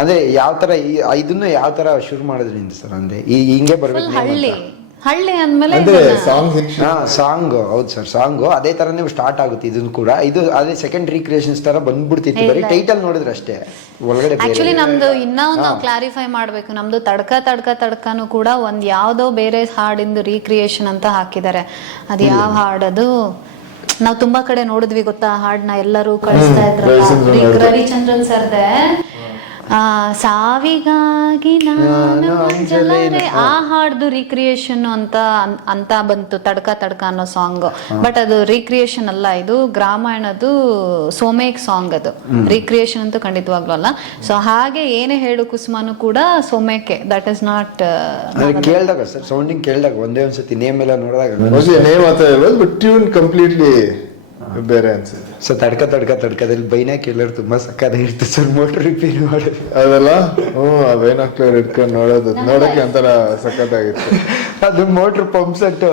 ಅಂದ್ರೆ ಯಾವ ತರ ಇದನ್ನು ಯಾವ ತರ ಶುರು ಮಾಡೋದ್ರಿಂದ ಸರ್? ಅಂದ್ರೆ ಹಿಂಗೆ ಬರ್ಬೇಕು ಹಳ್ಳಿ ಹಳ್ಳಿ ಅಂದ್ಮೇಲೆ ಅಂದ್ರೆ ಸಾಂಗ್ ಸಾಂಗ್ ಹೌದು ಸರ್, ಸಾಂಗು ಅದೇ ತರನೇ ಸ್ಟಾರ್ಟ್ ಆಗುತ್ತೆ ಇದನ್ನು ಕೂಡ. ಇದು ಅದೇ ಸೆಕೆಂಡ್ ರೀಕ್ರಿಯೇಷನ್ಸ್ ತರ ಬಂದ್ಬಿಡ್ತಿತ್ತು, ಬರೀ ಟೈಟಲ್ ನೋಡಿದ್ರೆ ಅಷ್ಟೇ ಒಳಗಡೆ. ಆಕ್ಚುಲಿ ನಮ್ದು ಇನ್ನ ಒಂದು ನಾವು ಕ್ಲಾರಿಫೈ ಮಾಡ್ಬೇಕು, ನಮ್ದು ತಡ್ಕನು ಕೂಡ ಒಂದ್ ಯಾವ್ದೋ ಬೇರೆ ಹಾಡಿಂದು ರೀಕ್ರಿಯೇಷನ್ ಅಂತ ಹಾಕಿದ್ದಾರೆ. ಅದು ಯಾವ ಹಾಡದು ನಾವು ತುಂಬಾ ಕಡೆ ನೋಡಿದ್ವಿ ಗೊತ್ತಾ, ಹಾಡ್ನ ಎಲ್ಲರೂ ಕಳಿಸ್ತಾ ಇದ್ರಲ್ಲ, ರವಿಚಂದ್ರನ್ ಸರ್ದೆ ಸಾವಿಗಾಗಿ ನಾನು ಅಂಜಲಾರೆ, ಆ ಹಾಡ್ದು ರೀಕ್ರಿಯೇಷನ್ ಅಂತ ಬಂತು, ತಡ್ಕ ಅನ್ನೋ ಸಾಂಗ್. ಬಟ್ ಅದು ರೀಕ್ರಿಯೇಷನ್ ಅಲ್ಲ, ಇದು ಗ್ರಾಮಾಯಣದು ಸೋಮೇಕ್ ಸಾಂಗ್, ಅದು ರೀಕ್ರಿಯೇಷನ್ ಅಂತೂ ಖಂಡಿತವಾಗ್ಲೂ ಅಲ್ಲ. ಸೊ ಹಾಗೆ ಏನೇ ಹೇಳು ಕುಸುಮನು ಕೂಡ ಸೋಮೇಕೆ, ದಟ್ ಇಸ್ ನಾಟ್. ಕೇಳಿದಾಗ ಸರ್ ಸೌಂಡಿಂಗ್ ಕೇಳಿದಾಗ ಒಂದೇ ಒಂದ್ಸತಿ ನೇಮ್ ಎಲ್ಲ ನೋಡಿದಾಗ ನೇಮ್ ಅಂತ ಹೇಳ್ಬೋದು, ಬಟ್ ಟ್ಯೂನ್ ಕಂಪ್ಲೀಟ್ಲಿ ಬೇರೆ ಅನ್ಸುತ್ತೆ. ಸೊ ತಡ್ಕದಲ್ಲಿ ಬೈನಾಕ್ಯುಲರ್ ತುಂಬಾ ಸಕ್ಕದಾಗಿರುತ್ತೆ ಸರ್, ಮೋಟರ್ ರಿಪೇರಿ ಮಾಡೋದು ಅದೆಲ್ಲ. ಬೈನಾಕ್ಯುಲರ್ ಇಟ್ಕೊಂಡು ನೋಡಕ್ಕೆ ಒಂಥರ ಸಖತ್ತಾಗಿತ್ತು. ಅದು ಮೋಟರ್ ಪಂಪ್ ಸೆಟ್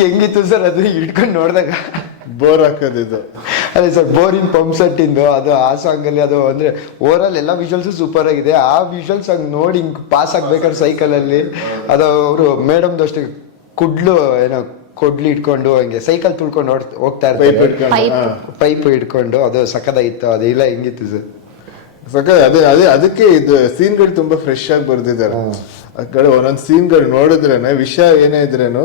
ಹೆಂಗಿತ್ತು ಸರ್, ಅದು ಇಟ್ಕೊಂಡು ನೋಡಿದಾಗ ಬೋರ್ ಹಾಕೋದಿದ್ದು. ಅದೇ ಸರ್, ಬೋರಿಂಗ್ ಪಂಪ್ ಸೆಟ್ ಇಂದು ಅದು ಆ ಸಾಂಗ್ ಅಲ್ಲಿ. ಅದು ಅಂದ್ರೆ ಓವರ್ ಆಲ್ ಎಲ್ಲ ವಿಜುವಲ್ಸ್ ಸೂಪರ್ ಆಗಿದೆ. ಆ ವಿಜುವಲ್ಸ್ ಹಂಗ್ ನೋಡಿ ಹಿಂಗ್ ಪಾಸ್ ಆಗ್ಬೇಕಾದ್ರೆ ಸೈಕಲ್ ಅಲ್ಲಿ, ಅದು ಅವರು ಮೇಡಮ್ದು ಅಷ್ಟೇ ಕುಡ್ಲು ಏನೋ ಕೊಡ್ಲಿ ಇಟ್ಕೊಂಡು ಹಂಗೆ ಸೈಕಲ್ ತುಳ್ಕೊಂಡು ಹೋಗ್ತಾ ಇರ್ತಾರೆ, ಪೈಪ್ ಇಟ್ಕೊಂಡು. ಅದು ಸಕ್ಕದಾಗಿತ್ತು, ಅದು ಇಲ್ಲ ಹೆಂಗಿತ್ತು ಸರ್. ಅದೇ ಅದಕ್ಕೆ ಇದು ಸೀನ್ಗಳು ತುಂಬಾ ಫ್ರೆಶ್ ಆಗಿ ಬರ್ದಿದ್ದಾರೆ. ಆ ಕಡೆ ಒಂದೊಂದು ಸೀನ್ಗಳು ನೋಡಿದ್ರೇನೆ ವಿಷಯ ಏನೇ ಇದ್ರೇನು,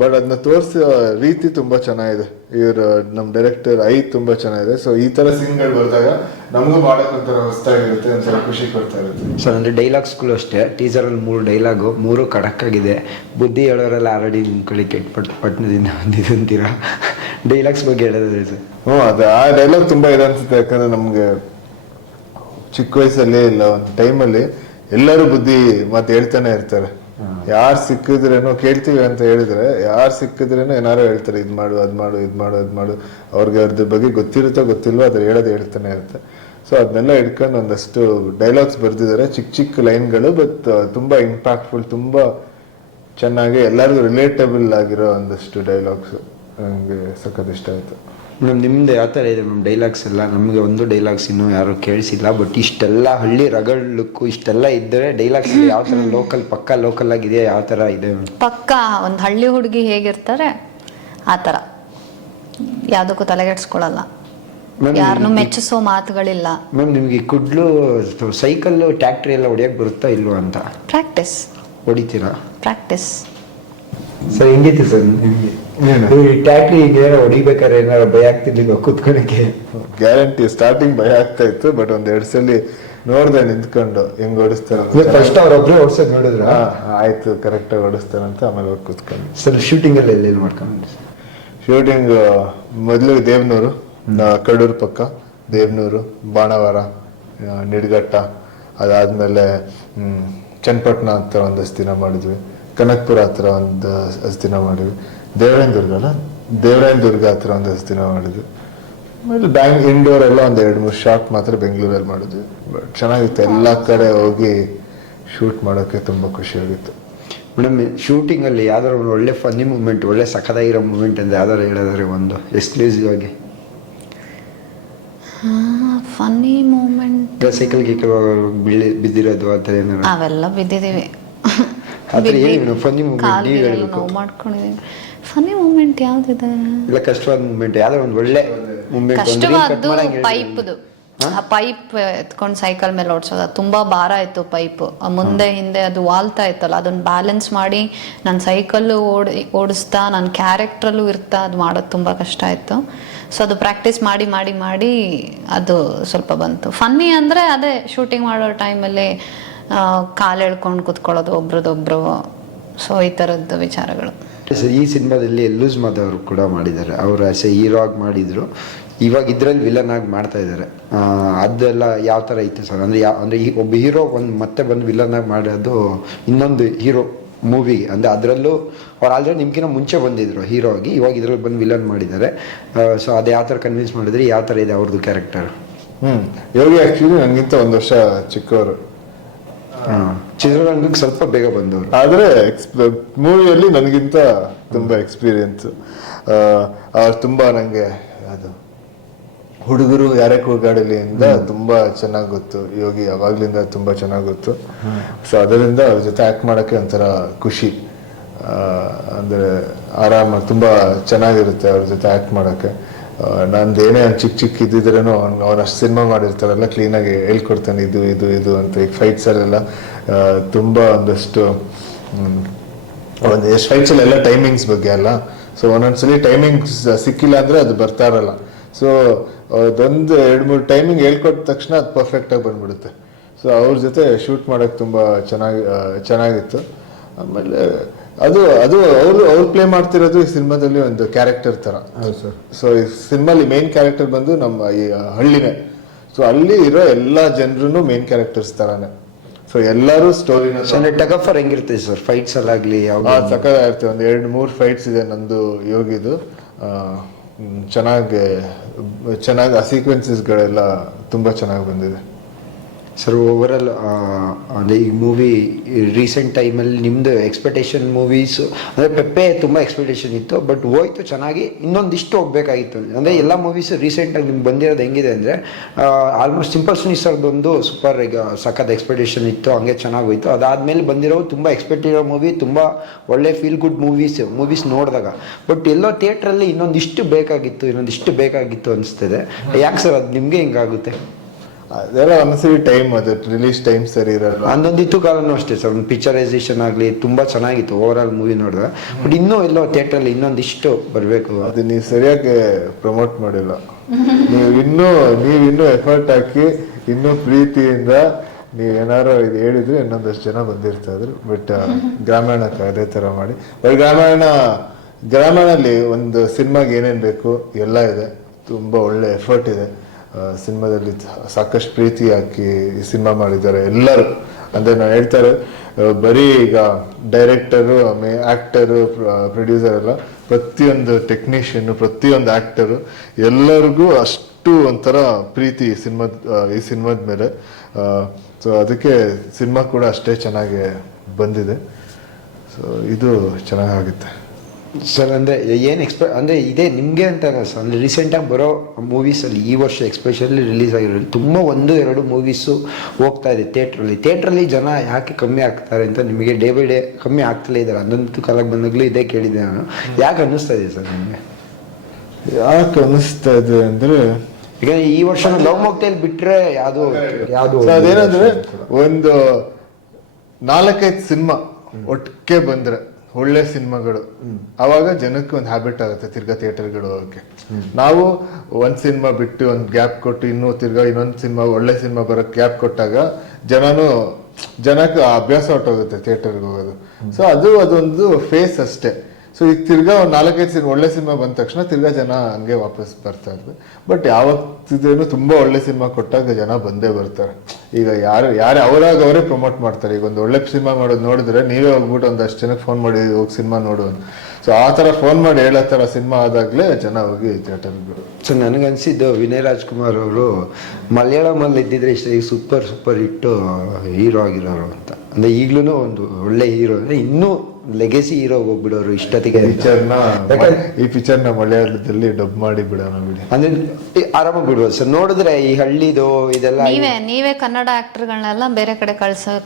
ಬಟ್ ಅದನ್ನ ತೋರಿಸೋ ರೀತಿ ತುಂಬಾ ಚೆನ್ನಾಗಿದೆ. ಇವರು ನಮ್ಮ ಡೈರೆಕ್ಟರ್ ತುಂಬಾ ಚೆನ್ನಾಗಿದೆ. ಸೊ ಈ ತರ ಸೀನ್ಗಳು ಬರ್ದಾಗ ನಮಗೂ ಮಾಡಕ್ ಒಂಥರ ಹೊಸದಾಗಿರುತ್ತೆ, ಒಂಥರ ಖುಷಿ ಕೊಡ್ತಾ ಇರುತ್ತೆ. ಸೊ ಅಂದ್ರೆ ಡೈಲಾಗ್ಸ್ಗಳು ಅಷ್ಟೇ, ಟೀಸರ್ ಅಲ್ಲಿ 3 ಡೈಲಾಗು, 3 ಕಡಕ್ ಆಗಿದೆ. ಬುದ್ಧಿ ಹೇಳೋರೆಲ್ಲ ಆಲ್ರೆಡಿ ನಿಮ್ಕೊಳ್ಳಿ ಕೆಟ್ಟ ಪಟ್ಟಣದಿಂದ ಬಂದಿದಂತೀರಾ. ಡೈಲಾಗ್ಸ್ ಬಗ್ಗೆ ಹೇಳಿದ್ರೆ ಸರ್, ಅದೇ ಆ ಡೈಲಾಗ್ ತುಂಬಾ ಇದೆ ಅನ್ಸುತ್ತೆ. ಯಾಕಂದ್ರೆ ನಮ್ಗೆ ಚಿಕ್ಕ ವಯಸ್ಸಲ್ಲಿ ಇಲ್ಲ ಒಂದು ಟೈಮಲ್ಲಿ ಎಲ್ಲರೂ ಬುದ್ಧಿ ಮಾತು ಹೇಳ್ತಾನೆ ಇರ್ತಾರೆ. ಯಾರು ಸಿಕ್ಕಿದ್ರೇನು ಕೇಳ್ತೀವಿ ಅಂತ ಹೇಳಿದ್ರೆ, ಯಾರು ಸಿಕ್ಕಿದ್ರೇನು ಏನಾರು ಹೇಳ್ತಾರೆ, ಇದ್ ಮಾಡು ಅದ್ ಮಾಡು ಇದ್ ಮಾಡು ಅದ್ ಮಾಡು. ಅವ್ರಿಗೆ ಅದ್ರ ಬಗ್ಗೆ ಗೊತ್ತಿರುತ್ತೋ ಗೊತ್ತಿಲ್ವೋ ಅದ್ರ ಹೇಳೋದು ಹೇಳ್ತಾನೆ ಇರುತ್ತೆ. ಸೊ ಅದನ್ನೆಲ್ಲ ಹಿಡ್ಕೊಂಡು ಒಂದಷ್ಟು ಡೈಲಾಗ್ಸ್ ಬರ್ದಿದ್ದಾರೆ, ಚಿಕ್ಕ ಲೈನ್ಗಳು, ಬಟ್ ತುಂಬಾ ಇಂಪ್ಯಾಕ್ಟ್ಫುಲ್, ತುಂಬಾ ಚೆನ್ನಾಗಿ ಎಲ್ಲರಿಗೂ ರಿಲೇಟಬಲ್ ಆಗಿರೋ ಒಂದಷ್ಟು ಡೈಲಾಗ್ಸ್. ನನಗೆ ಸಖತ್ ಇಷ್ಟ ಆಯ್ತು. ಮೇಡಮ್ ನಿಮ್ದು ಯಾವ ಥರ ಇದೆ ಮ್ಯಾಮ್ ಡೈಲಾಗ್ಸ್ ಎಲ್ಲ? ನಮಗೆ ಒಂದು ಡೈಲಾಗ್ಸ್ ಇನ್ನೂ ಯಾರು ಕೇಳಿಸಿಲ್ಲ, ಬಟ್ ಇಷ್ಟೆಲ್ಲ ಹಳ್ಳಿ ರಗಡ್ ಲುಕ್ಕು ಇಷ್ಟೆಲ್ಲ ಇದ್ದರೆ ಡೈಲಾಗ್ಸ್ ಯಾವ ಥರ ಲೋಕಲ್ ಪಕ್ಕ ಲೋಕಲ್ ಆಗಿದೆ, ಯಾವ ಥರ ಇದೆ? ಪಕ್ಕ ಒಂದು ಹಳ್ಳಿ ಹುಡುಗಿ ಹೇಗಿರ್ತಾರೆ ಆ ಥರ, ಯಾವುದಕ್ಕೂ ತಲೆಗೆಡ್ಸ್ಕೊಳ್ಳಲ್ಲ, ಯಾರನ್ನು ಮೆಚ್ಚಿಸೋ ಮಾತುಗಳಿಲ್ಲ. ಮ್ಯಾಮ್ ನಿಮಗೆ ಕುಡ್ಲು ಸೈಕಲ್ಲು ಟ್ಯಾಕ್ಟ್ರಿ ಎಲ್ಲ ಹೊಡಿಯೋಕೆ ಬರುತ್ತಾ ಇಲ್ವಾ ಅಂತ? ಪ್ರಾಕ್ಟೀಸ್ ಹೊಡಿತೀರಾ? ಪ್ರಾಕ್ಟೀಸ್. ಸರ್ ಹೆಂಗಿತ್ತು ಸರ್ ನಿಮಗೆ ಟ್ಯಾಕ್ಟ್ರಿ ಏನಾರು ಹೊಡಿಬೇಕಾದ್ರೆ ಏನಾರು ಭಯ ಆಗ್ತಿರ್ಲಿಲ್ಲ ಕೂತ್ಕೊಳಕ್ಕೆ? ಗ್ಯಾರಂಟಿ ಸ್ಟಾರ್ಟಿಂಗ್ ಭಯ ಆಗ್ತಾ ಇತ್ತು, ಬಟ್ ಒಂದೆರಡು ಸಲ ನೋಡ್ದೆ ನಿಂತ್ಕೊಂಡು ಹೆಂಗ್ ಓಡಿಸ್ತಾರೆ. ಫಸ್ಟ್ ಅವ್ರೊಬ್ರೆ ಓಡಿಸೋದು ನೋಡಿದ್ರ? ಆಯ್ತು ಕರೆಕ್ಟ್ ಆಗಿ ಓಡಿಸ್ತಾರಂತ ಆಮೇಲೆ ಹೋಗಿ ಕೂತ್ಕೊಂಡು. ಸರ್ ಶೂಟಿಂಗ್ ಅಲ್ಲಿ ಎಲ್ಲೆಲ್ಲಿ ಮಾಡ್ಕೊಂಡು? ಶೂಟಿಂಗ್ ಮೊದಲು ದೇವನೂರು, ಕಡೂರು ಪಕ್ಕ ದೇವನೂರು, ಬಾಣವಾರ, ನಿಡ್ಗಟ್ಟ, ಅದಾದ್ಮೇಲೆ ಚನ್ನಪಟ್ಟಣ ಹತ್ರ ಒಂದಷ್ಟು ದಿನ ಮಾಡಿದ್ವಿ, ಕನಕಪುರ ಹತ್ರ ಒಂದಷ್ಟು ದಿನ ಮಾಡಿದ್ವಿ, ದೇವರಾಯನ ದುರ್ಗ ಹತ್ರ ಒಂದಷ್ಟು ದಿನ ಮಾಡಿದ್ವಿ. ಆಮೇಲೆ ಇಂಡೋರ್ ಎಲ್ಲ 1-2-3 ಶಾಟ್ ಮಾತ್ರ ಬೆಂಗಳೂರಲ್ಲಿ ಮಾಡಿದ್ವಿ. ಬಟ್ ಚೆನ್ನಾಗಿತ್ತು, ಎಲ್ಲ ಕಡೆ ಹೋಗಿ ಶೂಟ್ ಮಾಡೋಕ್ಕೆ ತುಂಬ ಖುಷಿ ಆಗಿತ್ತು. ಮೇಡಮ್ ಶೂಟಿಂಗ್ ಅಲ್ಲಿ ಯಾವ್ದಾರು ಒಂದು ಒಳ್ಳೆ ಫನ್ನಿ ಮೂಮೆಂಟ್, ಒಳ್ಳೆ ಸಖದಾಗಿರೋ ಮೂಮೆಂಟ್ ಅಂದ್ರೆ ಯಾವ್ದಾರು ಹೇಳಿದ್ರೆ ಒಂದು ಎಕ್ಸ್ಕ್ಲೂಸಿವ್ ಆಗಿ? ಫನ್ನಿ ಮೂಮೆಂಟ್ ಸೈಕಲ್ ಗೀಕಲ್ ಬಿದ್ದಿರೋದು ಆ ಥರ ಏನಾರು? ಅವೆಲ್ಲ ಬಿದ್ದಿದ್ದೀವಿ, ಫನ್ನಿ ಮೂಮೆಂಟ್ ನೋವು ಮಾಡ್ಕೊಂಡಿದ್ದೀವಿ. ಫನ್ನಿ ಮೂಮೆಂಟ್ ಯಾವ್ದಿದೆ? ಇಲ್ಲ ಕಷ್ಟವಾದ ಮೂಮೆಂಟ್ ಯಾವ್ದಾರು ಒಂದು ಒಳ್ಳೆ ಮೂಮೆಂಟ್. ಕಷ್ಟವಾದ್ದು ಪೈಪ್ದು, ಆ ಪೈಪ್ ಎತ್ಕೊಂಡು ಸೈಕಲ್ ಮೇಲೆ ಓಡಿಸೋದು, ಅದು ತುಂಬ ಭಾರ ಇತ್ತು ಪೈಪ್, ಮುಂದೆ ಹಿಂದೆ ಅದು ವಾಲ್ತಾ ಇತ್ತಲ್ಲ, ಅದನ್ನ ಬ್ಯಾಲೆನ್ಸ್ ಮಾಡಿ ನಾನು ಸೈಕಲ್ಲು ಓಡಿಸ್ತಾ ನನ್ನ ಕ್ಯಾರೆಕ್ಟ್ರಲ್ಲೂ ಇರ್ತಾ ಅದು ಮಾಡೋದು ತುಂಬ ಕಷ್ಟ ಆಯಿತು. ಸೊ ಅದು ಪ್ರಾಕ್ಟೀಸ್ ಮಾಡಿ ಮಾಡಿ ಮಾಡಿ ಅದು ಸ್ವಲ್ಪ ಬಂತು. ಫನ್ನಿ ಅಂದರೆ ಅದೇ ಶೂಟಿಂಗ್ ಮಾಡೋ ಟೈಮಲ್ಲಿ ಕಾಲು ಎಳ್ಕೊಂಡು ಕೂತ್ಕೊಳ್ಳೋದು ಒಬ್ರದೊಬ್ರು, ಸೊ ಈ ಥರದ್ದು ವಿಚಾರಗಳು. ಈ ಸಿನಿಮಾದಲ್ಲಿ ಲೂಸ್ ಮಾದವರು ಕೂಡ ಮಾಡಿದ್ದಾರೆ, ಅವರು ಹೀರೋ ಆಗಿ ಮಾಡಿದ್ರು, ಇವಾಗ ಇದ್ರಲ್ಲಿ ವಿಲನ್ ಆಗಿ ಮಾಡ್ತಾ ಇದ್ದಾರೆ. ಅದೆಲ್ಲ ಯಾವ ಥರ ಇತ್ತು ಸರ್? ಅಂದರೆ ಒಬ್ಬ ಹೀರೋ ಮತ್ತೆ ಬಂದು ವಿಲನ್ ಆಗಿ ಮಾಡೋದು ಇನ್ನೊಂದು ಹೀರೋ ಮೂವಿ, ಅಂದರೆ ಅದರಲ್ಲೂ ಅವ್ರು ಆಲ್ರೆಡಿ ನಿಮ್ಗಿಂತ ಮುಂಚೆ ಬಂದಿದ್ರು ಹೀರೋ ಆಗಿ, ಇವಾಗ ಇದ್ರಲ್ಲಿ ಬಂದು ವಿಲನ್ ಮಾಡಿದ್ದಾರೆ. ಸೊ ಅದು ಯಾವ ಥರ ಕನ್ವಿನ್ಸ್ ಮಾಡಿದ್ರೆ, ಯಾವ ಥರ ಇದೆ ಅವ್ರದ್ದು ಕ್ಯಾರೆಕ್ಟರ್? ಯೋಗಿ ಆ್ಯಕ್ಚುಲಿ ನನಗಿಂತ 1 ವರ್ಷ ಚಿಕ್ಕವರು, ಚಿತ್ರರಂಗಕ್ಕೆ ಸ್ವಲ್ಪ ಬೇಗ ಬಂದವರು, ಆದರೆ ಮೂವಿಯಲ್ಲಿ ನನಗಿಂತ ತುಂಬ ಎಕ್ಸ್ಪೀರಿಯನ್ಸ್. ಅವ್ರು ತುಂಬ ನನಗೆ ಅದು ಹುಡುಗರು ಯಾರೇ ಕೂಗಾಡಲಿಂದ ತುಂಬಾ ಚೆನ್ನಾಗಿ ಗೊತ್ತು, ಯೋಗಿ ಅವಾಗ್ಲಿಂದ ತುಂಬಾ ಚೆನ್ನಾಗಿ ಗೊತ್ತು. ಸೊ ಅದರಿಂದ ಅವ್ರ ಜೊತೆ ಆಕ್ಟ್ ಮಾಡೋಕ್ಕೆ ಒಂಥರ ಖುಷಿ. ಅಂದರೆ ಆರಾಮ ತುಂಬ ಚೆನ್ನಾಗಿರುತ್ತೆ ಅವ್ರ ಜೊತೆ ಆ್ಯಕ್ಟ್ ಮಾಡೋಕ್ಕೆ. ನಂದು ಏನೇ ಚಿಕ್ಕ ಚಿಕ್ಕ ಇದ್ದಿದ್ರೇನು ಅವ್ರು ಅಷ್ಟು ಸಿನಿಮಾ ಮಾಡಿರ್ತಾರಲ್ಲ ಕ್ಲೀನಾಗಿ ಹೇಳ್ಕೊಡ್ತಾನೆ ಇದು ಇದು ಇದು ಅಂತ. ಈಗ ಫೈಟ್ಸಲ್ಲೆಲ್ಲ ತುಂಬ ಒಂದಷ್ಟು ಒಂದು ಎಷ್ಟು ಫೈಟ್ಸಲ್ಲೆಲ್ಲ ಟೈಮಿಂಗ್ಸ್ ಬಗ್ಗೆ ಅಲ್ಲ. ಸೊ ಒಂದೊಂದ್ಸಲಿ ಟೈಮಿಂಗ್ಸ್ ಸಿಕ್ಕಿಲ್ಲ ಅಂದರೆ ಅದು ಬರ್ತಾ ಇರಲ್ಲ. ಸೊ ಅದೊಂದು 2-3 ಟೈಮಿಂಗ್ ಹೇಳ್ಕೊಟ್ಟ ತಕ್ಷಣ ಅದು ಪರ್ಫೆಕ್ಟಾಗಿ ಬಂದ್ಬಿಡುತ್ತೆ. ಸೊ ಅವ್ರ ಜೊತೆ ಶೂಟ್ ಮಾಡೋಕ್ಕೆ ತುಂಬ ಚೆನ್ನಾಗಿತ್ತು. ಆಮೇಲೆ ಅದು ಅವ್ರು ಪ್ಲೇ ಮಾಡ್ತಿರೋದು ಈ ಸಿನಿಮಾದಲ್ಲಿ ಒಂದು ಕ್ಯಾರೆಕ್ಟರ್ ಥರ. ಸೊ ಈ ಸಿನಿಮಾಲಿ ಮೇನ್ ಕ್ಯಾರೆಕ್ಟರ್ ಬಂದು ನಮ್ಮ ಈ ಹಳ್ಳಿನೇ. ಸೊ ಅಲ್ಲಿ ಇರೋ ಎಲ್ಲ ಜನರು ಮೇನ್ ಕ್ಯಾರೆಕ್ಟರ್ಸ್ ಥರನೇ. ಸೊ ಎಲ್ಲರೂ ಸ್ಟೋರಿನ ಟಗಫರ್ ಹೆಂಗಿರ್ತದೆ ಸರ್ ಫೈಟ್ಸ್ ಅಲ್ಲಾಗ್ಲಿ? ಸಕ್ಕತ್ತಾಗಿರುತ್ತೆ. ಒಂದು 2-3 ಫೈಟ್ಸ್ ಇದೆ ನಂದು ಯೋಗಿದು. ಚೆನ್ನಾಗಿ ಆ ಸೀಕ್ವೆನ್ಸಸ್ಗಳೆಲ್ಲ ತುಂಬ ಚೆನ್ನಾಗಿ ಬಂದಿದೆ ಸರ್. ಓವರಾಲ್ ಅಂದರೆ ಈ ಮೂವಿ ರೀಸೆಂಟ್ ಟೈಮಲ್ಲಿ ನಿಮ್ಮದು ಎಕ್ಸ್ಪೆಕ್ಟೇಷನ್ ಮೂವೀಸು ಅಂದರೆ ಪೆಪ್ಪೆ ತುಂಬ ಎಕ್ಸ್ಪೆಕ್ಟೇಷನ್ ಇತ್ತು, ಬಟ್ ಹೋಯ್ತು ಚೆನ್ನಾಗಿ. ಇನ್ನೊಂದಿಷ್ಟು ಹೋಗ್ಬೇಕಾಗಿತ್ತು ಅಂದರೆ ಎಲ್ಲ ಮೂವೀಸು ರೀಸೆಂಟಾಗಿ ನಿಮ್ಗೆ ಬಂದಿರೋದು ಹೆಂಗಿದೆ ಅಂದರೆ ಆಲ್ಮೋಸ್ಟ್ ಸಿಂಪಲ್ ಸುನೀಸರ್ದೊಂದು ಸೂಪರ್ ಈಗ ಸಖತ್ ಎಕ್ಸ್ಪೆಕ್ಟೇಷನ್ ಇತ್ತು, ಹಂಗೆ ಚೆನ್ನಾಗಿ ಹೋಯ್ತು. ಅದಾದಮೇಲೆ ಬಂದಿರೋ ತುಂಬ ಎಕ್ಸ್ಪೆಕ್ಟ್ ಇರೋ ಮೂವಿ, ತುಂಬ ಒಳ್ಳೆ ಫೀಲ್ ಗುಡ್ ಮೂವೀಸ್ ನೋಡಿದಾಗ, ಬಟ್ ಎಲ್ಲೋ ಥಿಯೇಟ್ರಲ್ಲಿ ಇನ್ನೊಂದಿಷ್ಟು ಬೇಕಾಗಿತ್ತು ಅನಿಸ್ತದೆ. ಯಾಕೆ ಸರ್ ಅದು ನಿಮಗೆ ಹಿಂಗಾಗುತ್ತೆ? ಅದೆಲ್ಲ ಒಂದ್ಸರಿ ಟೈಮ್, ಅದು ರಿಲೀಸ್ ಟೈಮ್ ಸರಿ ಇರಲ್ಲ. ಹನ್ನೊಂದಿತ್ತು ಕಾಲನೂ ಅಷ್ಟೇ ಸರ್, ಒಂದು ಪಿಕ್ಚರೈಸೇಷನ್ ಆಗಲಿ ತುಂಬ ಚೆನ್ನಾಗಿತ್ತು ಓವರ್ ಆಲ್ ಮೂವಿ ನೋಡಿದ್ರೆ, ಬಟ್ ಇನ್ನೂ ಎಲ್ಲೋ ಥಿಯೇಟ್ರಲ್ಲಿ ಇನ್ನೊಂದಿಷ್ಟು ಬರಬೇಕು. ಅದು ನೀವು ಸರಿಯಾಗಿ ಪ್ರಮೋಟ್ ಮಾಡಿಲ್ಲ. ನೀವು ಇನ್ನೂ ಎಫರ್ಟ್ ಹಾಕಿ ಇನ್ನೂ ಪ್ರೀತಿಯಿಂದ ನೀವೇನಾರು ಇದು ಹೇಳಿದ್ರೆ ಇನ್ನೊಂದಷ್ಟು ಜನ ಬಂದಿರ್ತಾ ಇದ್ರು. ಬಟ್ ಗ್ರಾಮಾಯಣಕ್ಕೆ ಅದೇ ಥರ ಮಾಡಿ. ಬಟ್ ಗ್ರಾಮಾಯಣಲ್ಲಿ ಒಂದು ಸಿನಿಮಾಗೆ ಏನೇನು ಬೇಕು ಎಲ್ಲ ಇದೆ. ತುಂಬ ಒಳ್ಳೆ ಎಫರ್ಟ್ ಇದೆ ಸಿನಿಮಾದಲ್ಲಿ. ಸಾಕಷ್ಟು ಪ್ರೀತಿ ಹಾಕಿ ಸಿನಿಮಾ ಮಾಡಿದ್ದಾರೆ ಎಲ್ಲರೂ. ಅಂದರೆ ನಾನು ಹೇಳ್ತಾರೆ ಬರೀ ಈಗ ಡೈರೆಕ್ಟರು, ಆ್ಯಕ್ಟರು, ಪ್ರೊಡ್ಯೂಸರ್ ಎಲ್ಲ, ಪ್ರತಿಯೊಂದು ಟೆಕ್ನಿಷಿಯನ್ನು, ಪ್ರತಿಯೊಂದು ಆ್ಯಕ್ಟರು ಎಲ್ಲರಿಗೂ ಅಷ್ಟು ಒಂಥರ ಪ್ರೀತಿ ಈ ಸಿನಿಮಾದ ಮೇಲೆ. ಸೊ ಅದಕ್ಕೆ ಸಿನಿಮಾ ಕೂಡ ಅಷ್ಟೇ ಚೆನ್ನಾಗಿ ಬಂದಿದೆ. ಸೊ ಇದು ಚೆನ್ನಾಗುತ್ತೆ ಸರ್. ಅಂದರೆ ಏನು ಅಂದರೆ ಇದೇ ನಿಮಗೆ ಅಂತ ಸರ್, ಅಂದರೆ ರೀಸೆಂಟಾಗಿ ಬರೋ ಮೂವೀಸಲ್ಲಿ ಈ ವರ್ಷ ಎಕ್ಸ್ಪೆಷಲಿ ರಿಲೀಸ್ ಆಗಿರೋದು ತುಂಬ 1-2 ಮೂವೀಸು ಹೋಗ್ತಾ ಇದೆ ಥಿಯೇಟ್ರಲ್ಲಿ ಜನ ಯಾಕೆ ಕಮ್ಮಿ ಆಗ್ತಾರೆ ಅಂತ ನಿಮಗೆ ಡೇ ಬೈ ಡೇ ಕಮ್ಮಿ ಆಗ್ತಲೇ ಇದ್ದಾರೆ. 11 ಕಾಲಕ್ಕೆ ಬಂದಾಗಲೂ ಇದೇ ಕೇಳಿದ್ದೆ ನಾನು. ಯಾಕೆ ಅನ್ನಿಸ್ತಾ ಇದೆ ಸರ್ ನಿಮಗೆ? ಯಾಕೆ ಅನ್ನಿಸ್ತಾ ಇದೆ ಅಂದರೆ ಈಗ ಈ ವರ್ಷ ಲವ್ ಮೊಕ್ಟೇಲ್ ಬಿಟ್ಟರೆ ಯಾವುದು ಅದೇನಂದ್ರೆ ಒಂದು 4-5 ಸಿನಿಮಾ ಒಟ್ಟಿಗೆ ಬಂದರೆ ಒಳ್ಳೆ ಸಿನಿಮಾಗಳು, ಅವಾಗ ಜನಕ್ಕೆ ಒಂದು ಹ್ಯಾಬಿಟ್ ಆಗುತ್ತೆ ತಿರ್ಗಾ ಥಿಯೇಟರ್ಗಳು ಹೋಗಕ್ಕೆ. ನಾವು ಒಂದ್ ಸಿನಿಮಾ ಬಿಟ್ಟು ಒಂದು ಗ್ಯಾಪ್ ಕೊಟ್ಟು ಇನ್ನೊಂದು ಸಿನಿಮಾ ಒಳ್ಳೆ ಸಿನಿಮಾ ಬರೋಕ್ಕೆ ಗ್ಯಾಪ್ ಕೊಟ್ಟಾಗ ಜನಕ್ಕೆ ಅಭ್ಯಾಸ ಹೊಟ್ಟೋಗುತ್ತೆ ಥಿಯೇಟರ್ಗೆ ಹೋಗೋದು. ಸೊ ಅದೊಂದು ಫೇಸ್ ಅಷ್ಟೇ. ಸೊ ಈಗ ತಿರ್ಗಾ ಒಂದು 4-5 ಒಳ್ಳೆ ಸಿನಿಮಾ ಬಂದ ತಕ್ಷಣ ತಿರ್ಗಾ ಜನ ಹಂಗೆ ವಾಪಸ್ ಬರ್ತಾ ಇದ್ರು. ಬಟ್ ಯಾವತ್ತಿದ್ರೇನು ತುಂಬಾ ಒಳ್ಳೆ ಸಿನಿಮಾ ಕೊಟ್ಟಾಗ ಜನ ಬಂದೇ ಬರ್ತಾರೆ. ಈಗ ಯಾರು ಅವರೇ ಪ್ರಮೋಟ್ ಮಾಡ್ತಾರೆ. ಈಗ ಒಂದು ಒಳ್ಳೆ ಸಿನಿಮಾ ಮಾಡೋದು ನೋಡಿದ್ರೆ ನೀವೇ ಹೋಗ್ಬಿಟ್ಟು ಒಂದಷ್ಟು ಜನಕ್ಕೆ ಫೋನ್ ಮಾಡಿ ಹೋಗಿ ಸಿನಿಮಾ ನೋಡು. ಸೊ ಆ ಥರ ಫೋನ್ ಮಾಡಿ ಹೇಳೋ ಥರ ಸಿನಿಮಾ ಆದಾಗಲೇ ಜನ ಹೋಗಿ ಥಿಯೇಟರ್ಗೆ. ಸೊ ನನಗನ್ಸಿದ್ದು ವಿನಯ್ ರಾಜ್ಕುಮಾರ್ ಅವರು ಮಲಯಾಳಮಲ್ಲಿ ಇದ್ದಿದ್ರೆ ಇಷ್ಟ ಸೂಪರ್ ಹಿಟ್ಟು ಹೀರೋ ಆಗಿರೋರು ಅಂತ. ಅಂದರೆ ಈಗಲೂ ಒಂದು ಒಳ್ಳೆ ಹೀರೋ, ಅಂದರೆ ಇನ್ನೂ ಲೆಗೆಸಿ ಹೀರೋ ಹೋಗ್ಬಿಡೋರು ಇಷ್ಟೊತ್ತಿಗೆ. ಈ ಪಿಕ್ಚರ್ನ ಮಲಯಾಳದಲ್ಲಿ ಡಬ್ ಮಾಡಿ ಬಿಡೋಣ ಬಿಡಿ, ಅಂದ್ರೆ ಆರಾಮಾಗಿ ಬಿಡ್ಬೋದು ಸರ್. ನೋಡಿದ್ರೆ ಈ ಹಳ್ಳಿದು ಇದೆಲ್ಲ ನೀವೇ ಕನ್ನಡ ಆಕ್ಟರ್ಗಳನ್ನೆಲ್ಲ ಬೇರೆ ಕಡೆ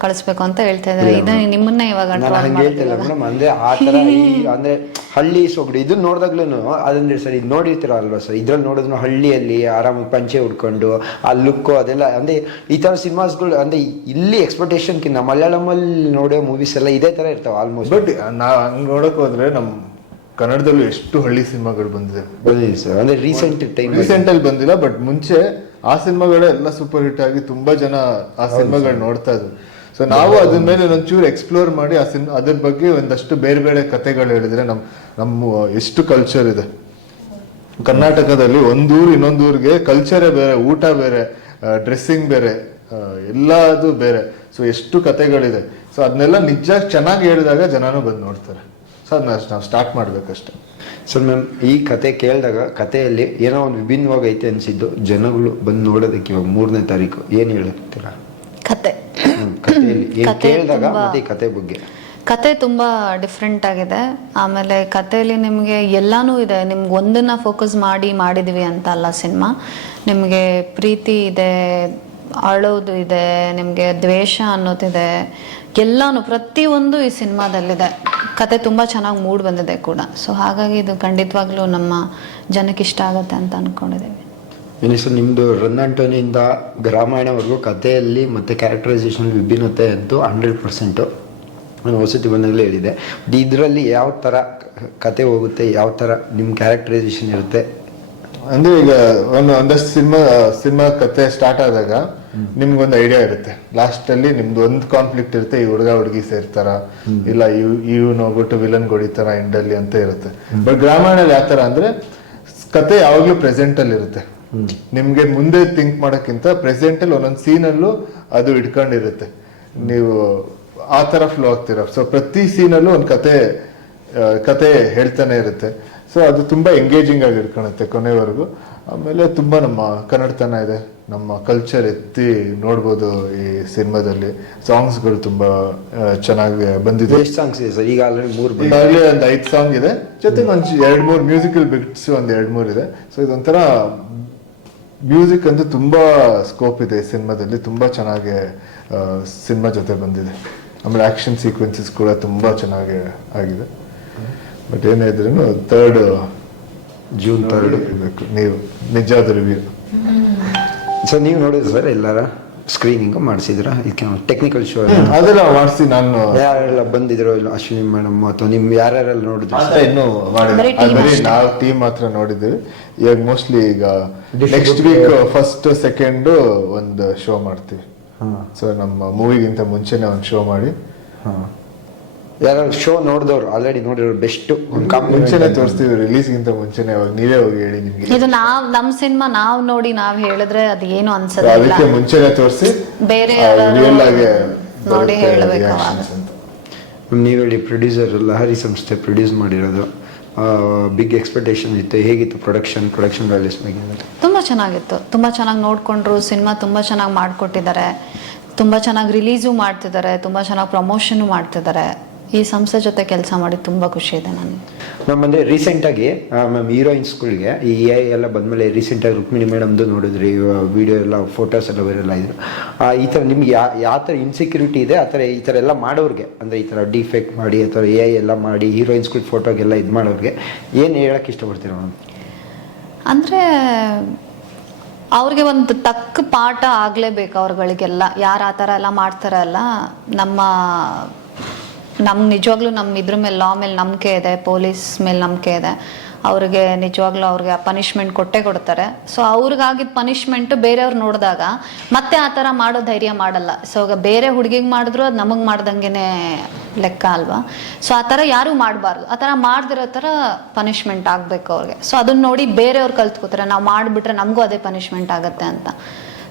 ಕಳಿಸ್ಬೇಕು ಅಂತ ಹೇಳ್ತಾ ಇದ್ದಾರೆ. ಇದು ನಿಮ್ಮನ್ನ ಇವಾಗ ಹಂಗೆ ಹೇಳ್ತಿಲ್ಲ ಮೇಡಮ್. ಅಂದ್ರೆ ಆ ತರ ಅಂದ್ರೆ ಹಳ್ಳಿ ಸೊಗಡು ಇದನ್ನ ನೋಡಿದಾಗ್ಲೂ ಅದಂದ್ರೆ ಸರ್ ಇದು ನೋಡಿರ್ತೀರ ಅಲ್ವಾ ಸರ್, ಇದ್ರಲ್ಲಿ ನೋಡಿದ್ರು ಹಳ್ಳಿಯಲ್ಲಿ ಆರಾಮಾಗಿ ಪಂಚೆ ಉಡ್ಕೊಂಡು ಆ ಲುಕ್ಕು ಅದೆಲ್ಲ, ಅಂದ್ರೆ ಈ ತರ ಸಿನಿಮಾಸ್ಗಳು ಅಂದ್ರೆ ಇಲ್ಲಿ ಎಕ್ಸ್ಪೆಕ್ಟೇಷನ್ಕಿಂತ ಮಲಯಾಳಮಲ್ಲಿ ನೋಡೋ ಮೂವೀಸ್ ಎಲ್ಲ ಇದೇ ತರ ಇರ್ತಾವೆ ಆಲ್ಮೋಸ್ಟ್. ಬಟ್ ನಾವು ಹಂಗೆ ನೋಡಕ್ ಹೋದ್ರೆ ನಮ್ಮ ಕನ್ನಡದಲ್ಲೂ ಎಷ್ಟು ಹಳ್ಳಿ ಸಿನಿಮಾಗಳು ಬಂದಿದೆ ಸರ್. ಅಂದ್ರೆ ರೀಸೆಂಟ್ ಅಲ್ಲಿ ಬಂದಿಲ್ಲ, ಬಟ್ ಮುಂಚೆ ಆ ಸಿನಿಮಾಗಳೇ ಎಲ್ಲ ಸೂಪರ್ ಹಿಟ್ ಆಗಿ ತುಂಬಾ ಜನ ಆ ಸಿನಿಮಾಗಳು ನೋಡ್ತಾ ಇದ್ರು. ಸೊ ನಾವು ಅದ್ರ ಮೇಲೆ ಒಂಚೂರು ಎಕ್ಸ್ಪ್ಲೋರ್ ಮಾಡಿ ಅದ್ರ ಬಗ್ಗೆ ಒಂದಷ್ಟು ಬೇರೆ ಬೇರೆ ಕಥೆಗಳು ಹೇಳಿದ್ರೆ ನಮ್ಮ ಎಷ್ಟು ಕಲ್ಚರ್ ಇದೆ ಕರ್ನಾಟಕದಲ್ಲಿ. ಒಂದೂರು ಇನ್ನೊಂದೂರಿಗೆ ಕಲ್ಚರೇ ಬೇರೆ, ಊಟ ಬೇರೆ, ಡ್ರೆಸ್ಸಿಂಗ್ ಬೇರೆ, ಎಲ್ಲದು ಬೇರೆ. ಸೊ ಎಷ್ಟು ಕಥೆಗಳಿದೆ. ಸೊ ಅದನ್ನೆಲ್ಲ ನಿಜ ಚೆನ್ನಾಗಿ ಹೇಳಿದಾಗ ಜನನೂ ಬಂದು ನೋಡ್ತಾರೆ. ಸೊ ಅದನ್ನ ನಾವು ಸ್ಟಾರ್ಟ್ ಮಾಡ್ಬೇಕಷ್ಟೆ. ಸರ್ ಮ್ಯಾಮ್, ಈ ಕತೆ ಕೇಳಿದಾಗ ಕಥೆಯಲ್ಲಿ ಏನೋ ಒಂದು ವಿಭಿನ್ನವಾಗೈತೆ ಅನಿಸಿದ್ದು ಜನಗಳು ಬಂದು ನೋಡೋದಕ್ಕೆ ಇವಾಗ 3ನೇ ತಾರೀಕು ಏನು ಹೇಳ್ತೀರಾ? ಕಥೆಯಲ್ಲಿ ಏನು ಕೇಳಿದಾಗ ಮತ್ತೆ ಈ ಕತೆ ಬಗ್ಗೆ? ಕತೆ ತುಂಬ ಡಿಫ್ರೆಂಟ್ ಆಗಿದೆ. ಆಮೇಲೆ ಕಥೆಯಲ್ಲಿ ನಿಮಗೆ ಎಲ್ಲನೂ ಇದೆ. ನಿಮ್ಗೆ ಒಂದನ್ನು ಫೋಕಸ್ ಮಾಡಿದ್ವಿ ಅಂತ ಅಲ್ಲ ಸಿನಿಮಾ. ನಿಮಗೆ ಪ್ರೀತಿ ಇದೆ, ಅಳೋದು ಇದೆ, ನಿಮಗೆ ದ್ವೇಷ ಅನ್ನೋದಿದೆ, ಎಲ್ಲಾನು ಪ್ರತಿಯೊಂದು ಈ ಸಿನಿಮಾದಲ್ಲಿದೆ. ಕತೆ ತುಂಬ ಚೆನ್ನಾಗಿ ಮೂಡ್ ಬಂದಿದೆ ಕೂಡ. ಸೊ ಹಾಗಾಗಿ ಇದು ಖಂಡಿತವಾಗ್ಲೂ ನಮ್ಮ ಜನಕ್ಕೆ ಇಷ್ಟ ಆಗುತ್ತೆ ಅಂತ ಅಂದ್ಕೊಂಡಿದ್ದೀವಿ. ಏನೇ ಸರ್, ನಿಮ್ಮದು ರನ್ ಆಂಟೋನಿಯಿಂದ ರಾಮಾಯಣವರೆಗೂ ಕಥೆಯಲ್ಲಿ ಮತ್ತು ಕ್ಯಾರೆಕ್ಟರೈಸೇಷನ್ ವಿಭಿನ್ನತೆ ಅಂತೂ 100%. ನಾನು ವಸತಿ ಬಂದಾಗಲೇ ಹೇಳಿದೆ. ಇದರಲ್ಲಿ ಯಾವ ಥರ ಕತೆ ಹೋಗುತ್ತೆ, ಯಾವ ಥರ ನಿಮ್ಮ ಕ್ಯಾರೆಕ್ಟರೈಸೇಷನ್ ಇರುತ್ತೆ? ಅಂದ್ರೆ ಈಗ ಒಂದಷ್ಟು ಸಿನಿಮಾ ಕತೆ ಸ್ಟಾರ್ಟ್ ಆದಾಗ ನಿಮ್ಗೊಂದು ಐಡಿಯಾ ಇರುತ್ತೆ. ಲಾಸ್ಟ್ ಅಲ್ಲಿ ನಿಮ್ದು ಒಂದು ಕಾನ್ಫ್ಲಿಕ್ಟ್ ಇರುತ್ತೆ, ಈ ಹುಡುಗಿ ಸೇರ್ತಾರ, ಇಲ್ಲ ಇವ್ನು ಹೋಗ್ಬಿಟ್ಟು ವಿಲನ್ ಹೊಡಿತಾರ ಎಂಡಲ್ಲಿ ಅಂತ ಇರುತ್ತೆ. ಬಟ್ ರಾಮಾಯಣಲ್ಲಿ ಯಾವ ತರ ಅಂದ್ರೆ ಕತೆ ಯಾವಾಗ್ಲೂ ಪ್ರೆಸೆಂಟ್ ಅಲ್ಲಿ ಇರುತ್ತೆ. ನಿಮ್ಗೆ ಮುಂದೆ ಥಿಂಕ್ ಮಾಡೋಕ್ಕಿಂತ ಪ್ರೆಸೆಂಟ್ ಅಲ್ಲಿ ಒಂದೊಂದು ಸೀನಲ್ಲೂ ಅದು ಇಟ್ಕೊಂಡಿರುತ್ತೆ. ನೀವು ಆ ತರ ಫ್ಲೋ ಆಗ್ತೀರ. ಸೊ ಪ್ರತಿ ಸೀನಲ್ಲೂ ಒಂದು ಕತೆ ಹೇಳ್ತಾನೆ ಇರುತ್ತೆ. ಸೊ ಅದು ತುಂಬಾ ಎಂಗೇಜಿಂಗ್ ಆಗಿ ಇಟ್ಕೊಳುತ್ತೆ ಕೊನೆವರೆಗೂ. ಆಮೇಲೆ ತುಂಬಾ ನಮ್ಮ ಕನ್ನಡತನ ಇದೆ, ನಮ್ಮ ಕಲ್ಚರ್ ಎತ್ತಿ ನೋಡ್ಬೋದು ಈ ಸಿನಿಮಾದಲ್ಲಿ. ಸಾಂಗ್ಸ್ಗಳು ತುಂಬಾ ಚೆನ್ನಾಗಿ ಬಂದಿದೆ. ಎಷ್ಟು ಸಾಂಗ್ಸ್ ಇದೆ ಸರ್? ಈಗ ಆಲ್ರೆಡಿ 3 ಈಗಾಗಲೇ ಒಂದು 5 ಸಾಂಗ್ ಇದೆ, ಜೊತೆಗೆ ಒಂದು 2-3 ಮ್ಯೂಸಿಕಲ್ ಬಿಟ್ಸ್ ಒಂದು 2-3 ಇದೆ. ಸೊ ಇದೊಂಥರ ಮ್ಯೂಸಿಕ್ ಅಂತೂ ತುಂಬಾ ಸ್ಕೋಪ್ ಇದೆ ಈ ಸಿನಿಮಾದಲ್ಲಿ. ತುಂಬಾ ಚೆನ್ನಾಗಿ ಸಿನಿಮಾ ಜೊತೆ ಬಂದಿದೆ. ಆಮೇಲೆ ಆಕ್ಷನ್ ಸೀಕ್ವೆನ್ಸಸ್ ಕೂಡ ತುಂಬಾ ಚೆನ್ನಾಗಿ ಆಗಿದೆ. ಬಟ್ ಏನೇ ಇದ್ರೂ 3 ಜೂನ್ ಇರಬೇಕು. ನೀವು ನಿಜವಾದ ರಿವ್ಯೂ ಸರ್ ನೀವು ನೋಡಿದ್ರು ಸರ್ ಎಲ್ಲರ ಸ್ಕ್ರೀನಿಂಗ್ ಮಾಡಿಸಿದ್ರ? ಇದಕ್ಕೆ ಟೆಕ್ನಿಕಲ್ ಶೋ ಅದೆಲ್ಲ ಮಾಡಿಸಿ ನಾನು ಯಾರೆಲ್ಲ ಬಂದಿದ್ರು, ಇಲ್ಲ ಅಶ್ವಿನಿ ಮೇಡಮ್ ಅಥವಾ ನಿಮ್ ಯಾರ್ಯಾರೆಲ್ಲ ನೋಡಿದ್ರು? ಇನ್ನೂ ಮಾಡಿದ್ವಿ, ನಾವು ಟೀಮ್ ಮಾತ್ರ ನೋಡಿದ್ವಿ. ಈಗ ಮೋಸ್ಟ್ಲಿ ಈಗ ನೆಕ್ಸ್ಟ್ ವೀಕ್ 1st 2nd ಒಂದು ಶೋ ಮಾಡ್ತೀವಿ. ಸೊ ನಮ್ಮ ಮೂವಿಗಿಂತ ಮುಂಚೆನೆ ಒಂದು ಶೋ ಮಾಡಿ ಯಾರು ಶೋ ನೋಡಿದವ್ರು ಆಲ್ರೆಡಿ ನೋಡಿರೋ ಬೆಸ್ಟ್ ಮುಂಚೆನೆ ತೋರಿಸ್ತೀವಿ, ರಿಲೀಸ್ಗಿಂತ ಮುಂಚೆನೆ. ಅವಾಗ ನೀವೇ ಹೋಗಿ ಹೇಳಿ ನಿಮ್ಗೆ. ಇದು ನಮ್ಮ ಸಿನಿಮಾ ನಾವು ನೋಡಿ ನಾವು ಹೇಳಿದ್ರೆ ಅದು ಏನು ಅನ್ಸೋದಿಲ್ಲ. ಅದಕ್ಕೆ ಮುಂಚೆನೆ ತೋರಿಸಿ ಬೇರೆ ರಿಯಲ್ ಆಗಿ ನೋಡಿ ಹೇಳಬೇಕು. ನೀವು ಹೇಳಿ, ಪ್ರೊಡ್ಯೂಸರ್ ಲಹರಿ ಸಂಸ್ಥೆ ಪ್ರೊಡ್ಯೂಸ್ ಮಾಡಿರೋದು, ಬಿಗ್ ಎಕ್ಸ್ಪೆಕ್ಟೇಷನ್ ಇತ್ತು. ಹೇಗಿತ್ತು ಪ್ರೊಡಕ್ಷನ್ ವ್ಯಾಲ್ಯೂಸ್ ಬಗ್ಗೆ? ತುಂಬ ಚೆನ್ನಾಗಿತ್ತು, ತುಂಬ ಚೆನ್ನಾಗಿ ನೋಡಿಕೊಂಡ್ರು. ಸಿನಿಮಾ ತುಂಬ ಚೆನ್ನಾಗಿ ಮಾಡಿಕೊಟ್ಟಿದ್ದಾರೆ, ತುಂಬ ಚೆನ್ನಾಗಿ ರಿಲೀಸು ಮಾಡ್ತಿದ್ದಾರೆ, ತುಂಬ ಚೆನ್ನಾಗಿ ಪ್ರಮೋಷನು ಮಾಡ್ತಿದ್ದಾರೆ. ಈ ಸಂಸ್ಥೆ ಜೊತೆ ಕೆಲಸ ಮಾಡಿ ತುಂಬ ಖುಷಿ ಇದೆ ನನಗೆ. ಮ್ಯಾಮ್ ಅಂದರೆ ರೀಸೆಂಟಾಗಿ ಮ್ಯಾಮ್ ಹೀರೋಯಿನ್ಸ್ಗಳಿಗೆ ಈ AI ಎಲ್ಲ ಬಂದಮೇಲೆ ರೀಸೆಂಟಾಗಿ ರುಕ್ಮಿಣಿ ಮೇಡಮ್ದು ನೋಡಿದ್ರಿ, ವಿಡಿಯೋ ಎಲ್ಲ ಫೋಟೋಸ್ ಎಲ್ಲ ವೈರಲ್ ಆಗಿದ್ರು. ಈ ಥರ ನಿಮ್ಗೆ ಯಾವ ಥರ ಇನ್ಸೆಕ್ಯೂರಿಟಿ ಇದೆ ಆ ಥರ ಈ ಥರ ಎಲ್ಲ ಮಾಡೋರಿಗೆ, ಅಂದರೆ ಈ ಥರ ಡಿಫೆಕ್ಟ್ ಮಾಡಿ ಅಥವಾ AI ಎಲ್ಲ ಮಾಡಿ ಹೀರೋಯಿನ್ಸ್ಗಳ ಫೋಟೋಗೆಲ್ಲ ಇದು ಮಾಡೋರಿಗೆ ಏನು ಹೇಳೋಕ್ಕೆ ಇಷ್ಟಪಡ್ತೀರ ಮ್ಯಾಮ್? ಅಂದರೆ ಅವ್ರಿಗೆ ಒಂದು ತಕ್ಕ ಪಾಠ ಆಗಲೇಬೇಕು ಅವ್ರಗಳಿಗೆಲ್ಲ. ಯಾರು ಆ ಥರ ಎಲ್ಲ ಮಾಡ್ತಾರಲ್ಲ, ನಮ್ಮ ನಿಜವಾಗ್ಲೂ ನಮ್ಮ ಇದ್ರ ಮೇಲೆ ಲಾ ಮೇಲೆ ನಂಬಿಕೆ ಇದೆ, ಪೊಲೀಸ್ ಮೇಲೆ ನಂಬಿಕೆ ಇದೆ. ಅವ್ರಿಗೆ ನಿಜವಾಗ್ಲೂ ಅವ್ರಿಗೆ ಆ ಪನಿಷ್ಮೆಂಟ್ ಕೊಡ್ತಾರೆ. ಸೊ ಅವ್ರಿಗಾಗಿದ್ದ ಪನಿಷ್ಮೆಂಟು ಬೇರೆಯವ್ರು ನೋಡಿದಾಗ ಮತ್ತೆ ಆ ಥರ ಮಾಡೋ ಧೈರ್ಯ ಮಾಡಲ್ಲ. ಸೊ ಈಗ ಬೇರೆ ಹುಡುಗಿಗೆ ಮಾಡಿದ್ರು ಅದು ನಮಗೆ ಮಾಡ್ದಂಗೆ ಲೆಕ್ಕ ಅಲ್ವಾ? ಸೊ ಆ ಥರ ಯಾರೂ ಮಾಡಬಾರ್ದು. ಆ ಥರ ಮಾಡ್ದಿರೋ ಥರ ಪನಿಷ್ಮೆಂಟ್ ಆಗಬೇಕು ಅವ್ರಿಗೆ. ಸೊ ಅದನ್ನ ನೋಡಿ ಬೇರೆಯವ್ರು ಕಲ್ತ್ಕೋತಾರೆ, ನಾವು ಮಾಡಿಬಿಟ್ರೆ ನಮಗೂ ಅದೇ ಪನಿಷ್ಮೆಂಟ್ ಆಗುತ್ತೆ ಅಂತ.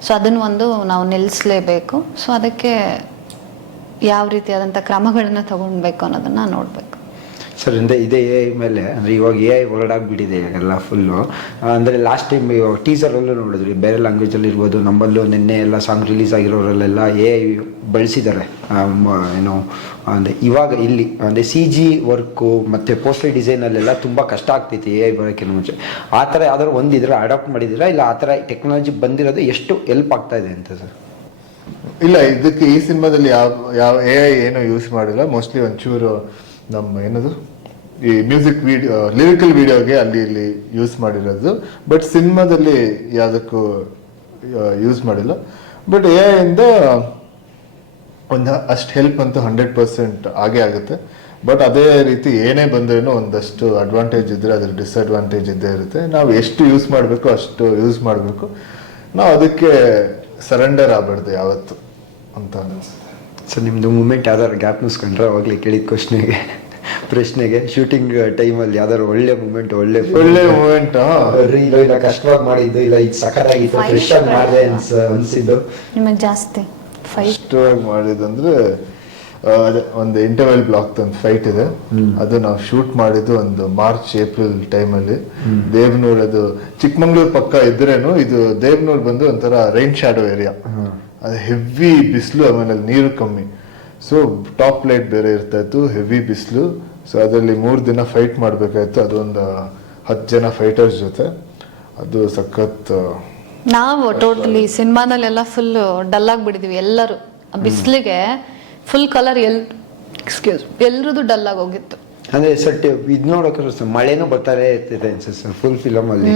ಸೊ ಅದನ್ನು ನಾವು ನಿಲ್ಲಿಸಲೇಬೇಕು. ಸೊ ಅದಕ್ಕೆ ಯಾವ ರೀತಿಯಾದಂಥ ಕ್ರಮಗಳನ್ನ ತಗೊಳ್ಬೇಕು ಅನ್ನೋದನ್ನು ನೋಡಬೇಕು. ಸರ್ ಅಂದರೆ ಇದೇ AI ಮೇಲೆ, ಅಂದರೆ ಇವಾಗ AI ಹೊರಡಾಗ್ಬಿಟ್ಟಿದೆ ಎಲ್ಲ ಫುಲ್ಲು. ಅಂದರೆ ಲಾಸ್ಟ್ ಟೈಮ್ ಟೀಸರಲ್ಲೂ ನೋಡಿದ್ರಿ, ಬೇರೆ ಲ್ಯಾಂಗ್ವೇಜಲ್ಲಿ ಇರ್ಬೋದು, ನಮ್ಮಲ್ಲೂ ನಿನ್ನೆ ಎಲ್ಲ ಸಾಂಗ್ ರಿಲೀಸ್ ಆಗಿರೋರಲ್ಲೆಲ್ಲ AI ಬಳಸಿದ್ದಾರೆ. ಏನು ಅಂದರೆ ಇವಾಗ ಇಲ್ಲಿ ಅಂದರೆ CG ವರ್ಕು ಮತ್ತು ಪೋಸ್ಟರ್ ಡಿಸೈನಲ್ಲೆಲ್ಲ ತುಂಬ ಕಷ್ಟ ಆಗ್ತೈತಿ AI ಬರೋಕ್ಕಿಂತ ಮುಂಚೆ. ಆ ಥರ ಯಾವ್ದಾದ್ರು ಒಂದಿದ್ರೆ ಅಡಾಪ್ಟ್ ಮಾಡಿದ್ದೀರಾ, ಇಲ್ಲ ಆ ಥರ ಟೆಕ್ನಾಲಜಿ ಬಂದಿರೋದು ಎಷ್ಟು ಹೆಲ್ಪ್ ಆಗ್ತಾ ಇದೆ ಅಂತ ಸರ್? ಇಲ್ಲ, ಇದಕ್ಕೆ ಈ ಸಿನಿಮಾದಲ್ಲಿ ಯಾವ AI ಏನೋ ಯೂಸ್ ಮಾಡಿಲ್ಲ. ಮೋಸ್ಟ್ಲಿ ಒಂಚೂರು ನಮ್ಮ ಏನದು ಈ ಮ್ಯೂಸಿಕ್ ವಿಡಿಯೋ, ಲಿರಿಕಲ್ ವಿಡಿಯೋಗೆ ಅಲ್ಲಿ ಇಲ್ಲಿ ಯೂಸ್ ಮಾಡಿರೋದು. ಬಟ್ ಸಿನಿಮಾದಲ್ಲಿ ಯಾವುದಕ್ಕೂ ಯೂಸ್ ಮಾಡಿಲ್ಲ. ಬಟ್ AI ಇಂದ ಒಂದು ಅಷ್ಟು ಹೆಲ್ಪ್ ಅಂತೂ 100% ಆಗೇ ಆಗುತ್ತೆ. ಬಟ್ ಅದೇ ರೀತಿ ಏನೇ ಬಂದ್ರೂ ಒಂದಷ್ಟು ಅಡ್ವಾಂಟೇಜ್ ಇದ್ದರೆ ಅದ್ರ ಡಿಸ್ಅಡ್ವಾಂಟೇಜ್ ಇದ್ದೇ ಇರುತ್ತೆ. ನಾವು ಎಷ್ಟು ಯೂಸ್ ಮಾಡಬೇಕು ಅಷ್ಟು ಯೂಸ್ ಮಾಡಬೇಕು. ನಾವು ಅದಕ್ಕೆ ಸರೆಂಡರ್ ಆಗಬಾರ್ದು ಯಾವತ್ತು ಅಂತ ಅನಿಸುತ್ತೆ. ಸರ್ ನಿಮ್ಮದು ಮೂಮೆಂಟ್ ಯಾವ್ದಾದ್ರು ಗ್ಯಾಪ್ ಮುಸ್ಕೊಂಡ್ರೆ ಅವಾಗಲೇ ಕೇಳಿದ ಪ್ರಶ್ನೆಗೆ ಶೂಟಿಂಗ್ ಟೈಮಲ್ಲಿ ಯಾವ್ದಾದ್ರು ಒಳ್ಳೆ ಮೂಮೆಂಟ್, ಒಳ್ಳೆ ಮೂಮೆಂಟ್ ಇಲ್ಲ ಕಷ್ಟವಾಗಿ ಮಾಡಿದ್ದು, ಇಲ್ಲ ಇದು ಸಖತ್ತಾಗಿತ್ತು ಫ್ರೆಶ್ ಆಗಿ ಮಾಡಿದೆ ಅನಿಸಿದ್ದು ನಿಮಗೆ ಜಾಸ್ತಿ ಕಷ್ಟವಾಗಿ ಮಾಡಿದಂದ್ರೆ ಅದೇ ಒಂದು ಇಂಟರ್ವೆಲ್ ಬ್ಲಾಕ್ ಒಂದು ಫೈಟ್ ಇದೆ. ಅದು ನಾವು ಶೂಟ್ ಮಾಡಿದ್ದು ಒಂದು ಮಾರ್ಚ್-ಏಪ್ರಿಲ್ ಟೈಮಲ್ಲಿ. ದೇವನೂರ್, ಅದು ಚಿಕ್ಕಮಂಗ್ಳೂರ್ ಪಕ್ಕ ಇದ್ರೇನು ಇದು ದೇವನೂರ್ ಬಂದು ಒಂಥರ ರೈನ್ ಶಾಡೋ ಏರಿಯಾ. ಅದು ಹೆವಿ ಬಿಸಿಲು, ಆಮೇಲೆ ನೀರು ಕಮ್ಮಿ. ಸೊ ಟಾಪ್ ಲೈಟ್ ಬೇರೆ ಇರ್ತಾ ಇತ್ತು, ಹೆವಿ ಬಿಸಿಲು. ಸೊ ಅದರಲ್ಲಿ 3 ದಿನ ಫೈಟ್ ಮಾಡಬೇಕಾಯ್ತು. ಅದೊಂದು 10 ಜನ ಫೈಟರ್ಸ್ ಜೊತೆ. ಅದು ಸಖತ್. ನಾವು ಟೋಟಲಿ ಸಿನಿಮಾದಲ್ಲೆಲ್ಲ ಫುಲ್ ಡಲ್ ಆಗಿಬಿಟ್ಟಿದ್ವಿ ಎಲ್ಲರೂ. ಬಿಸಿಲಿಗೆ ಫುಲ್ ಎಕ್ಸ್ಕ್ಯೂಸ್ ಎಲ್ರದ್ದು ಡಲ್ ಆಗಿ ಹೋಗಿತ್ತು. ಅಂದ್ರೆ ಸಟ್ ಇದ್ ನೋಡೋಕೆ ಮಳೆನೂ ಬರ್ತಾರೆ ಇರ್ತಿದೆ ಅನ್ಸುತ್ತೆ ಫುಲ್ ಫಿಲಮ್ ಅಲ್ಲಿ.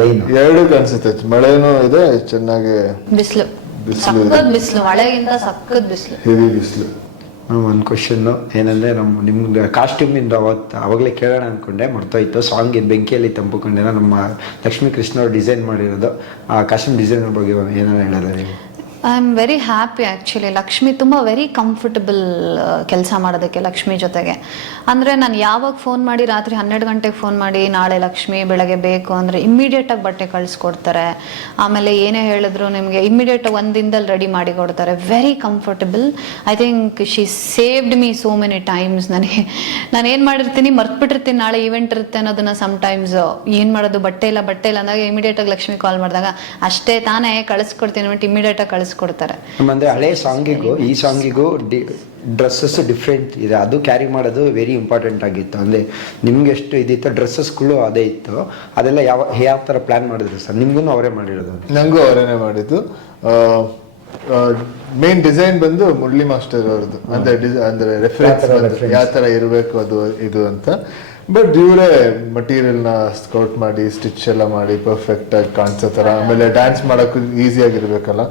ರೈನ್ ಎರಡು ಅನ್ಸುತ್ತೆ, ಮಳೆನೂ ಇದೆ ಚೆನ್ನಾಗಿ, ಬಿಸಿಲು ಸಕ್ಕತ್ ಬಿಸಿಲು, ಮಳೆಗಿಂತ ಸಕ್ಕತ್ ಬಿಸಿಲು, ಹೆವಿ ಬಿಸಿಲು. ಒಂದು ಕ್ವಶನ್ ಏನಂದ್ರೆ ನಿಮ್ಗೆ ಕಾಸ್ಟ್ಯೂಮ್ ಇಂದ ಅವಾಗಲೇ ಕೇಳೋಣ ಅನ್ಕೊಂಡೆ, ಮರ್ತೋಯ್ತು. ಸಾಂಗ್ ಬೆಂಕಿಯಲ್ಲಿ ತಂಪುಕೊಂಡೆನ ನಮ್ಮ ಲಕ್ಷ್ಮೀ ಕೃಷ್ಣ ಅವ್ರು ಡಿಸೈನ್ ಮಾಡಿರೋದು. ಆ ಕಾಸ್ಟ್ಯೂಮ್ ಡಿಸೈನರ್ ಬಗ್ಗೆ ಏನಾರು ಹೇಳೋದ ನೀವು? I am very happy actually. Lakshmi ತುಂಬ ವೆರಿ ಕಂಫರ್ಟಬಲ್ ಕೆಲಸ ಮಾಡೋದಕ್ಕೆ ಲಕ್ಷ್ಮಿ ಜೊತೆಗೆ. ಅಂದರೆ ನಾನು ಯಾವಾಗ ಫೋನ್ ಮಾಡಿ ರಾತ್ರಿ 12 ಗಂಟೆಗೆ ಫೋನ್ ಮಾಡಿ ನಾಳೆ ಲಕ್ಷ್ಮಿ ಬೆಳಗ್ಗೆ ಬೇಕು ಅಂದರೆ ಇಮ್ಮಿಡಿಯೇಟಾಗಿ ಬಟ್ಟೆ ಕಳಿಸ್ಕೊಡ್ತಾರೆ. ಆಮೇಲೆ ಏನೇ ಹೇಳಿದ್ರು ನಿಮಗೆ ಇಮ್ಮಿಡಿಯೇಟಾಗಿ ಒಂದು ದಿನದಲ್ಲಿ ರೆಡಿ ಮಾಡಿ ಕೊಡ್ತಾರೆ. Very comfortable. I think she saved me so many times. ನಾನು ಏನು ಮಾಡಿರ್ತೀನಿ ಮರ್ತ್ಬಿಟ್ಟಿರ್ತೀನಿ, ನಾಳೆ ಈವೆಂಟ್ ಇರುತ್ತೆ ಅನ್ನೋದನ್ನ ಸಮ್ಟೈಮ್ಸ್ ಏನು ಮಾಡೋದು ಬಟ್ಟೆ ಇಲ್ಲ ಅಂದಾಗ ಇಮಿಡಿಯೇಟಾಗಿ ಲಕ್ಷ್ಮಿ ಕಾಲ್ ಮಾಡಿದಾಗ ಅಷ್ಟೇ ತಾನೇ ಕಳಿಸ್ಕೊಡ್ತೀನಿ ಅಂದ್ಬಿಟ್ಟು ಇಮಿಡಿಯೇಟಾಗಿ ಕಳಿಸ್ಕೊಡ್ತಾರೆ. ಅಂದ್ರೆ ಹಳೆ ಸಾಂಗಿಗೂ ಈ ಸಾಂಗಿಗೂ ಡ್ರೆಸ್ಸಸ್ ಡಿಫ್ರೆಂಟ್ ಇದೆ, ಅದು ಕ್ಯಾರಿ ಮಾಡೋದು ವೆರಿ ಇಂಪಾರ್ಟೆಂಟ್ ಆಗಿತ್ತು. ಅಂದ್ರೆ ನಿಮ್ಗೆ ಎಷ್ಟು ಇದಿತ್ತು ಡ್ರೆಸ್ಸಸ್ಗಳು ಅದೇ ಇತ್ತು, ಅದೆಲ್ಲ ಯಾವ ತರ ಪ್ಲಾನ್ ಮಾಡಿದ್ರು ಸರ್? ನಿಮ್ಗೂ ಅವರೇ ಮಾಡಿರೋದು? ನಂಗೂ ಅವರೇನೆ ಮಾಡಿದ್ದು. ಮೇನ್ ಡಿಸೈನ್ ಬಂದು ಮುರಳಿ ಮಾಸ್ಟರ್ ಅವ್ರದ್ದು, ಅಂದ್ರೆ ರೆಫರೆನ್ಸ್ ಯಾವ ತರ ಇರಬೇಕು ಅದು ಇದು ಅಂತ. ಬಟ್ ಇವರೇ ಮಟೀರಿಯಲ್ನ ಸ್ಕೌಟ್ ಮಾಡಿ ಸ್ಟಿಚ್ ಎಲ್ಲ ಮಾಡಿ ಪರ್ಫೆಕ್ಟ್ ಆಗಿ ಕಾಣಿಸೋ ತರ, ಆಮೇಲೆ ಡ್ಯಾನ್ಸ್ ಮಾಡೋಕ್ಕೂ ಈಸಿ ಆಗಿರ್ಬೇಕಲ್ಲ,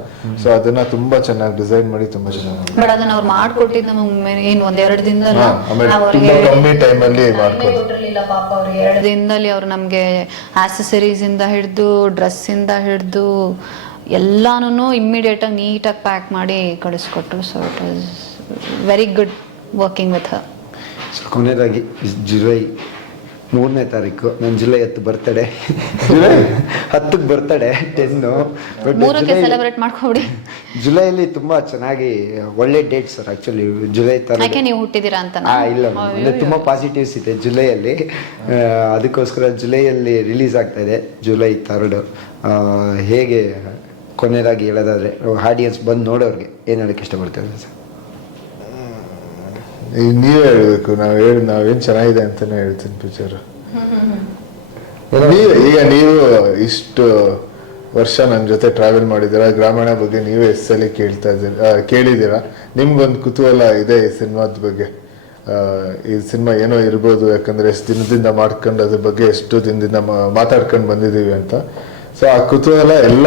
ಸೊ ಅದನ್ನ ತುಂಬಾ ಚೆನ್ನಾಗಿ ಡಿಸೈನ್ ಮಾಡಿ ತುಂಬಾ ಚೆನ್ನಾಗಿ. ಬಟ್ ಅದನ್ನ ಅವ್ರು ಮಾಡ್ಕೊಟ್ಟಿದ್ದು ನಮಗೆ ಏನು ಒಂದೆರಡು ದಿನದಲ್ಲಿ, ಕಮ್ಮಿ ಟೈಮಲ್ಲಿ ಮಾಡ್ಕೊಟ್ಟಿರಲಿಲ್ಲ ಪಾಪ. ಅವ್ರು 2 ದಿನದಲ್ಲಿ ಅವ್ರು ನಮಗೆ ಆಕ್ಸೆಸರೀಸ್ ಇಂದ ಹಿಡಿದು ಡ್ರೆಸ್ ಇಂದ ಹಿಡಿದು ಎಲ್ಲಾನು ಇಮ್ಮಿಡಿಯೇಟಾಗಿ ನೀಟಾಗಿ ಪ್ಯಾಕ್ ಮಾಡಿ ಕಳಿಸ್ಕೊಟ್ರು. So it was very good working with her. So ಕೊನೆಯದಾಗಿ ಜುಲೈ 3ನೇ ತಾರೀಕು ನನ್ನ ಜುಲೈ 10 ಬರ್ತಡೆ. ಜುಲೈ 10ಕ್ಕೆ ಬರ್ತಡೆ 10 ಸೆಲೆಬ್ರೇಟ್ ಮಾಡ್ಕೊಬಿಡಿ. ಜುಲೈಲಿ ತುಂಬಾ ಚೆನ್ನಾಗಿ ಒಳ್ಳೆ ಡೇಟ್ ಸರ್ ಆಕ್ಚುಲಿ. ಜುಲೈ ಯಾಕೆ ನೀವು ಹುಟ್ಟಿದ್ದೀರಾ ಅಂತ? ಇಲ್ಲ ಅಂದ್ರೆ ತುಂಬಾ ಪಾಸಿಟಿವ್ಸ್ ಇದೆ ಜುಲೈಯಲ್ಲಿ, ಅದಕ್ಕೋಸ್ಕರ ಜುಲೈಯಲ್ಲಿ ರಿಲೀಸ್ ಆಗ್ತಾ ಇದೆ ಜುಲೈ 3. ಹೇಗೆ ಕೊನೆಯದಾಗಿ ಹೇಳೋದಾದ್ರೆ ಆಡಿಯನ್ಸ್ ಬಂದು ನೋಡೋರಿಗೆ ಏನು ಹೇಳಕ್ಕೆ ಇಷ್ಟಪಡ್ತಾರೆ ಸರ್? ನೀವೇ ಹೇಳ್ಬೇಕು, ನಾವೇನ್ ಚೆನ್ನಾಗಿದೆ ಅಂತಾನೆ ಹೇಳ್ತೀನಿ ಪಿಕ್ಚರ್. ಈಗ ನೀವು ಇಷ್ಟು ವರ್ಷ ನನ್ನ ಜೊತೆ ಟ್ರಾವೆಲ್ ಮಾಡಿದ್ದೀರಾ, ಗ್ರಾಮೀಣ ಬಗ್ಗೆ ನೀವೇ ಎಷ್ಟು ಸಲ ಕೇಳಿದ್ದೀರಾ. ನಿಮ್ಗೊಂದು ಕುತೂಹಲ ಇದೆ ಈ ಸಿನಿಮಾದ ಬಗ್ಗೆ, ಈ ಸಿನಿಮಾ ಏನೋ ಇರ್ಬೋದು, ಯಾಕಂದ್ರೆ ಎಷ್ಟು ದಿನದಿಂದ ಮಾಡ್ಕೊಂಡು ಅದ್ರ ಬಗ್ಗೆ ಎಷ್ಟು ದಿನದಿಂದ ಮಾತಾಡ್ಕೊಂಡು ಬಂದಿದ್ದೀವಿ ಅಂತ. ಸೊ ಆ ಕುತೂಹಲ ಎಲ್ಲ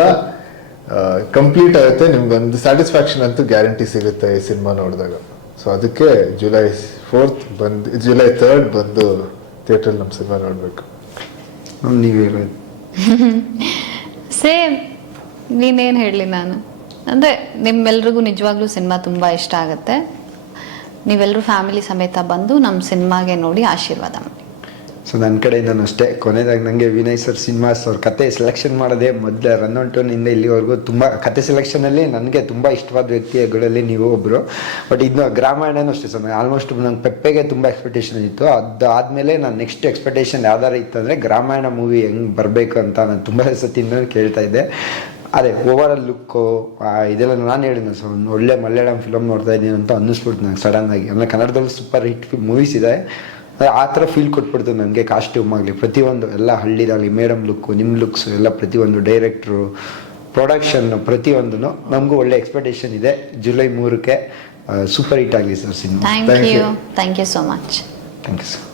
ಕಂಪ್ಲೀಟ್ ಆಗುತ್ತೆ, ನಿಮ್ಗೊಂದು ಸ್ಯಾಟಿಸ್ಫ್ಯಾಕ್ಷನ್ ಅಂತೂ ಗ್ಯಾರಂಟಿ ಸಿಗುತ್ತೆ ಈ ಸಿನಿಮಾ ನೋಡಿದಾಗ. ಸೊ ಅದಕ್ಕೆ ಜುಲೈ 3 ಬಂದು ಥಿಯೇಟ್ರಲ್ಲಿ ನಮ್ಮ ಸಿನಿಮಾ ನೋಡಬೇಕು. ಸೇಮ್ ನೀನೇನು ಹೇಳಲಿ ನಾನು, ಅಂದರೆ ನಿಮ್ಮೆಲ್ರಿಗೂ ನಿಜವಾಗ್ಲೂ ಸಿನಿಮಾ ತುಂಬ ಇಷ್ಟ ಆಗುತ್ತೆ. ನೀವೆಲ್ಲರೂ ಫ್ಯಾಮಿಲಿ ಸಮೇತ ಬಂದು ನಮ್ಮ ಸಿನಿಮಾಗೆ ನೋಡಿ ಆಶೀರ್ವಾದ ಮಾಡಿ. ಸೊ ನನ್ನ ಕಡೆಯಿಂದ ಅಷ್ಟೇ. ಕೊನೆಯದಾಗಿ ನನಗೆ ವಿನಯ್ ಸರ್ ಸಿನಿಮಾಸ್ ಅವ್ರ ಕತೆ ಸೆಲೆಕ್ಷನ್ ಮಾಡೋದೇ ಮೊದಲೇ ರನ್ ಆನ್ ಟೋನಿಂದ ಇಲ್ಲಿವರೆಗೂ ತುಂಬ ಕತೆ ಸೆಲೆಕ್ಷನಲ್ಲಿ ನನಗೆ ತುಂಬ ಇಷ್ಟವಾದ ವ್ಯಕ್ತಿಗಳಲ್ಲಿ ನೀವು ಒಬ್ಬರು. ಬಟ್ ಇದನ್ನ ಗ್ರಾಮಾಯಣನೂ ಅಷ್ಟೇ ಸರ್, ಆಲ್ಮೋಸ್ಟ್ ನಂಗೆ ಪೆಪ್ಪೆಗೆ ತುಂಬ ಎಕ್ಸ್ಪೆಕ್ಟೇಷನ್ ಇತ್ತು. ಅದಾದಮೇಲೆ ನಾನು ನೆಕ್ಸ್ಟ್ ಎಕ್ಸ್ಪೆಕ್ಟೇಷನ್ ಯಾವ್ದಾರು ಇತ್ತಂದರೆ ಗ್ರಾಮಾಯಣ ಮೂವಿ ಹೆಂಗೆ ಬರಬೇಕು ಅಂತ ನಾನು ತುಂಬ ಸತಿಯಿಂದ ಕೇಳ್ತಾ ಇದ್ದೆ. ಅದೇ ಓವರ್ ಆಲ್ ಲುಕ್ಕು ಇದೆಲ್ಲ ನಾನು ಹೇಳಿದ್ದೆ ಸರ್, ಒಂದು ಒಳ್ಳೆ ಮಲಯಾಳಂ ಫಿಲಮ್ ನೋಡ್ತಾ ಇದ್ದೀನಿ ಅಂತ ಅನ್ನಿಸ್ಬಿಡ್ತು ನಂಗೆ ಸಡನ್ನಾಗಿ. ಅಂದರೆ ಕನ್ನಡದಲ್ಲಿ ಸೂಪರ್ ಹಿಟ್ ಮೂವೀಸ್ ಇದೆ, ಆ ಥರ ಫೀಲ್ ಕೊಟ್ಬಿಡ್ತು ನನಗೆ. ಕಾಸ್ಟ್ಯೂಮ್ ಆಗಲಿ ಪ್ರತಿಯೊಂದು ಎಲ್ಲ ಹಳ್ಳಿದಾಗಲಿ, ಮೇಡಮ್ ಲುಕ್ಕು, ನಿಮ್ಮ ಲುಕ್ಸು ಎಲ್ಲ ಪ್ರತಿಯೊಂದು, ಡೈರೆಕ್ಟ್ರು, ಪ್ರೊಡಕ್ಷನ್ ಪ್ರತಿಯೊಂದು ನಮಗೂ ಒಳ್ಳೆ ಎಕ್ಸ್ಪೆಕ್ಟೇಷನ್ ಇದೆ. ಜುಲೈ 3ಕ್ಕೆ ಸೂಪರ್ ಹಿಟ್ ಆಗಲಿ sir cinema. Thank you so much. Thank you sir.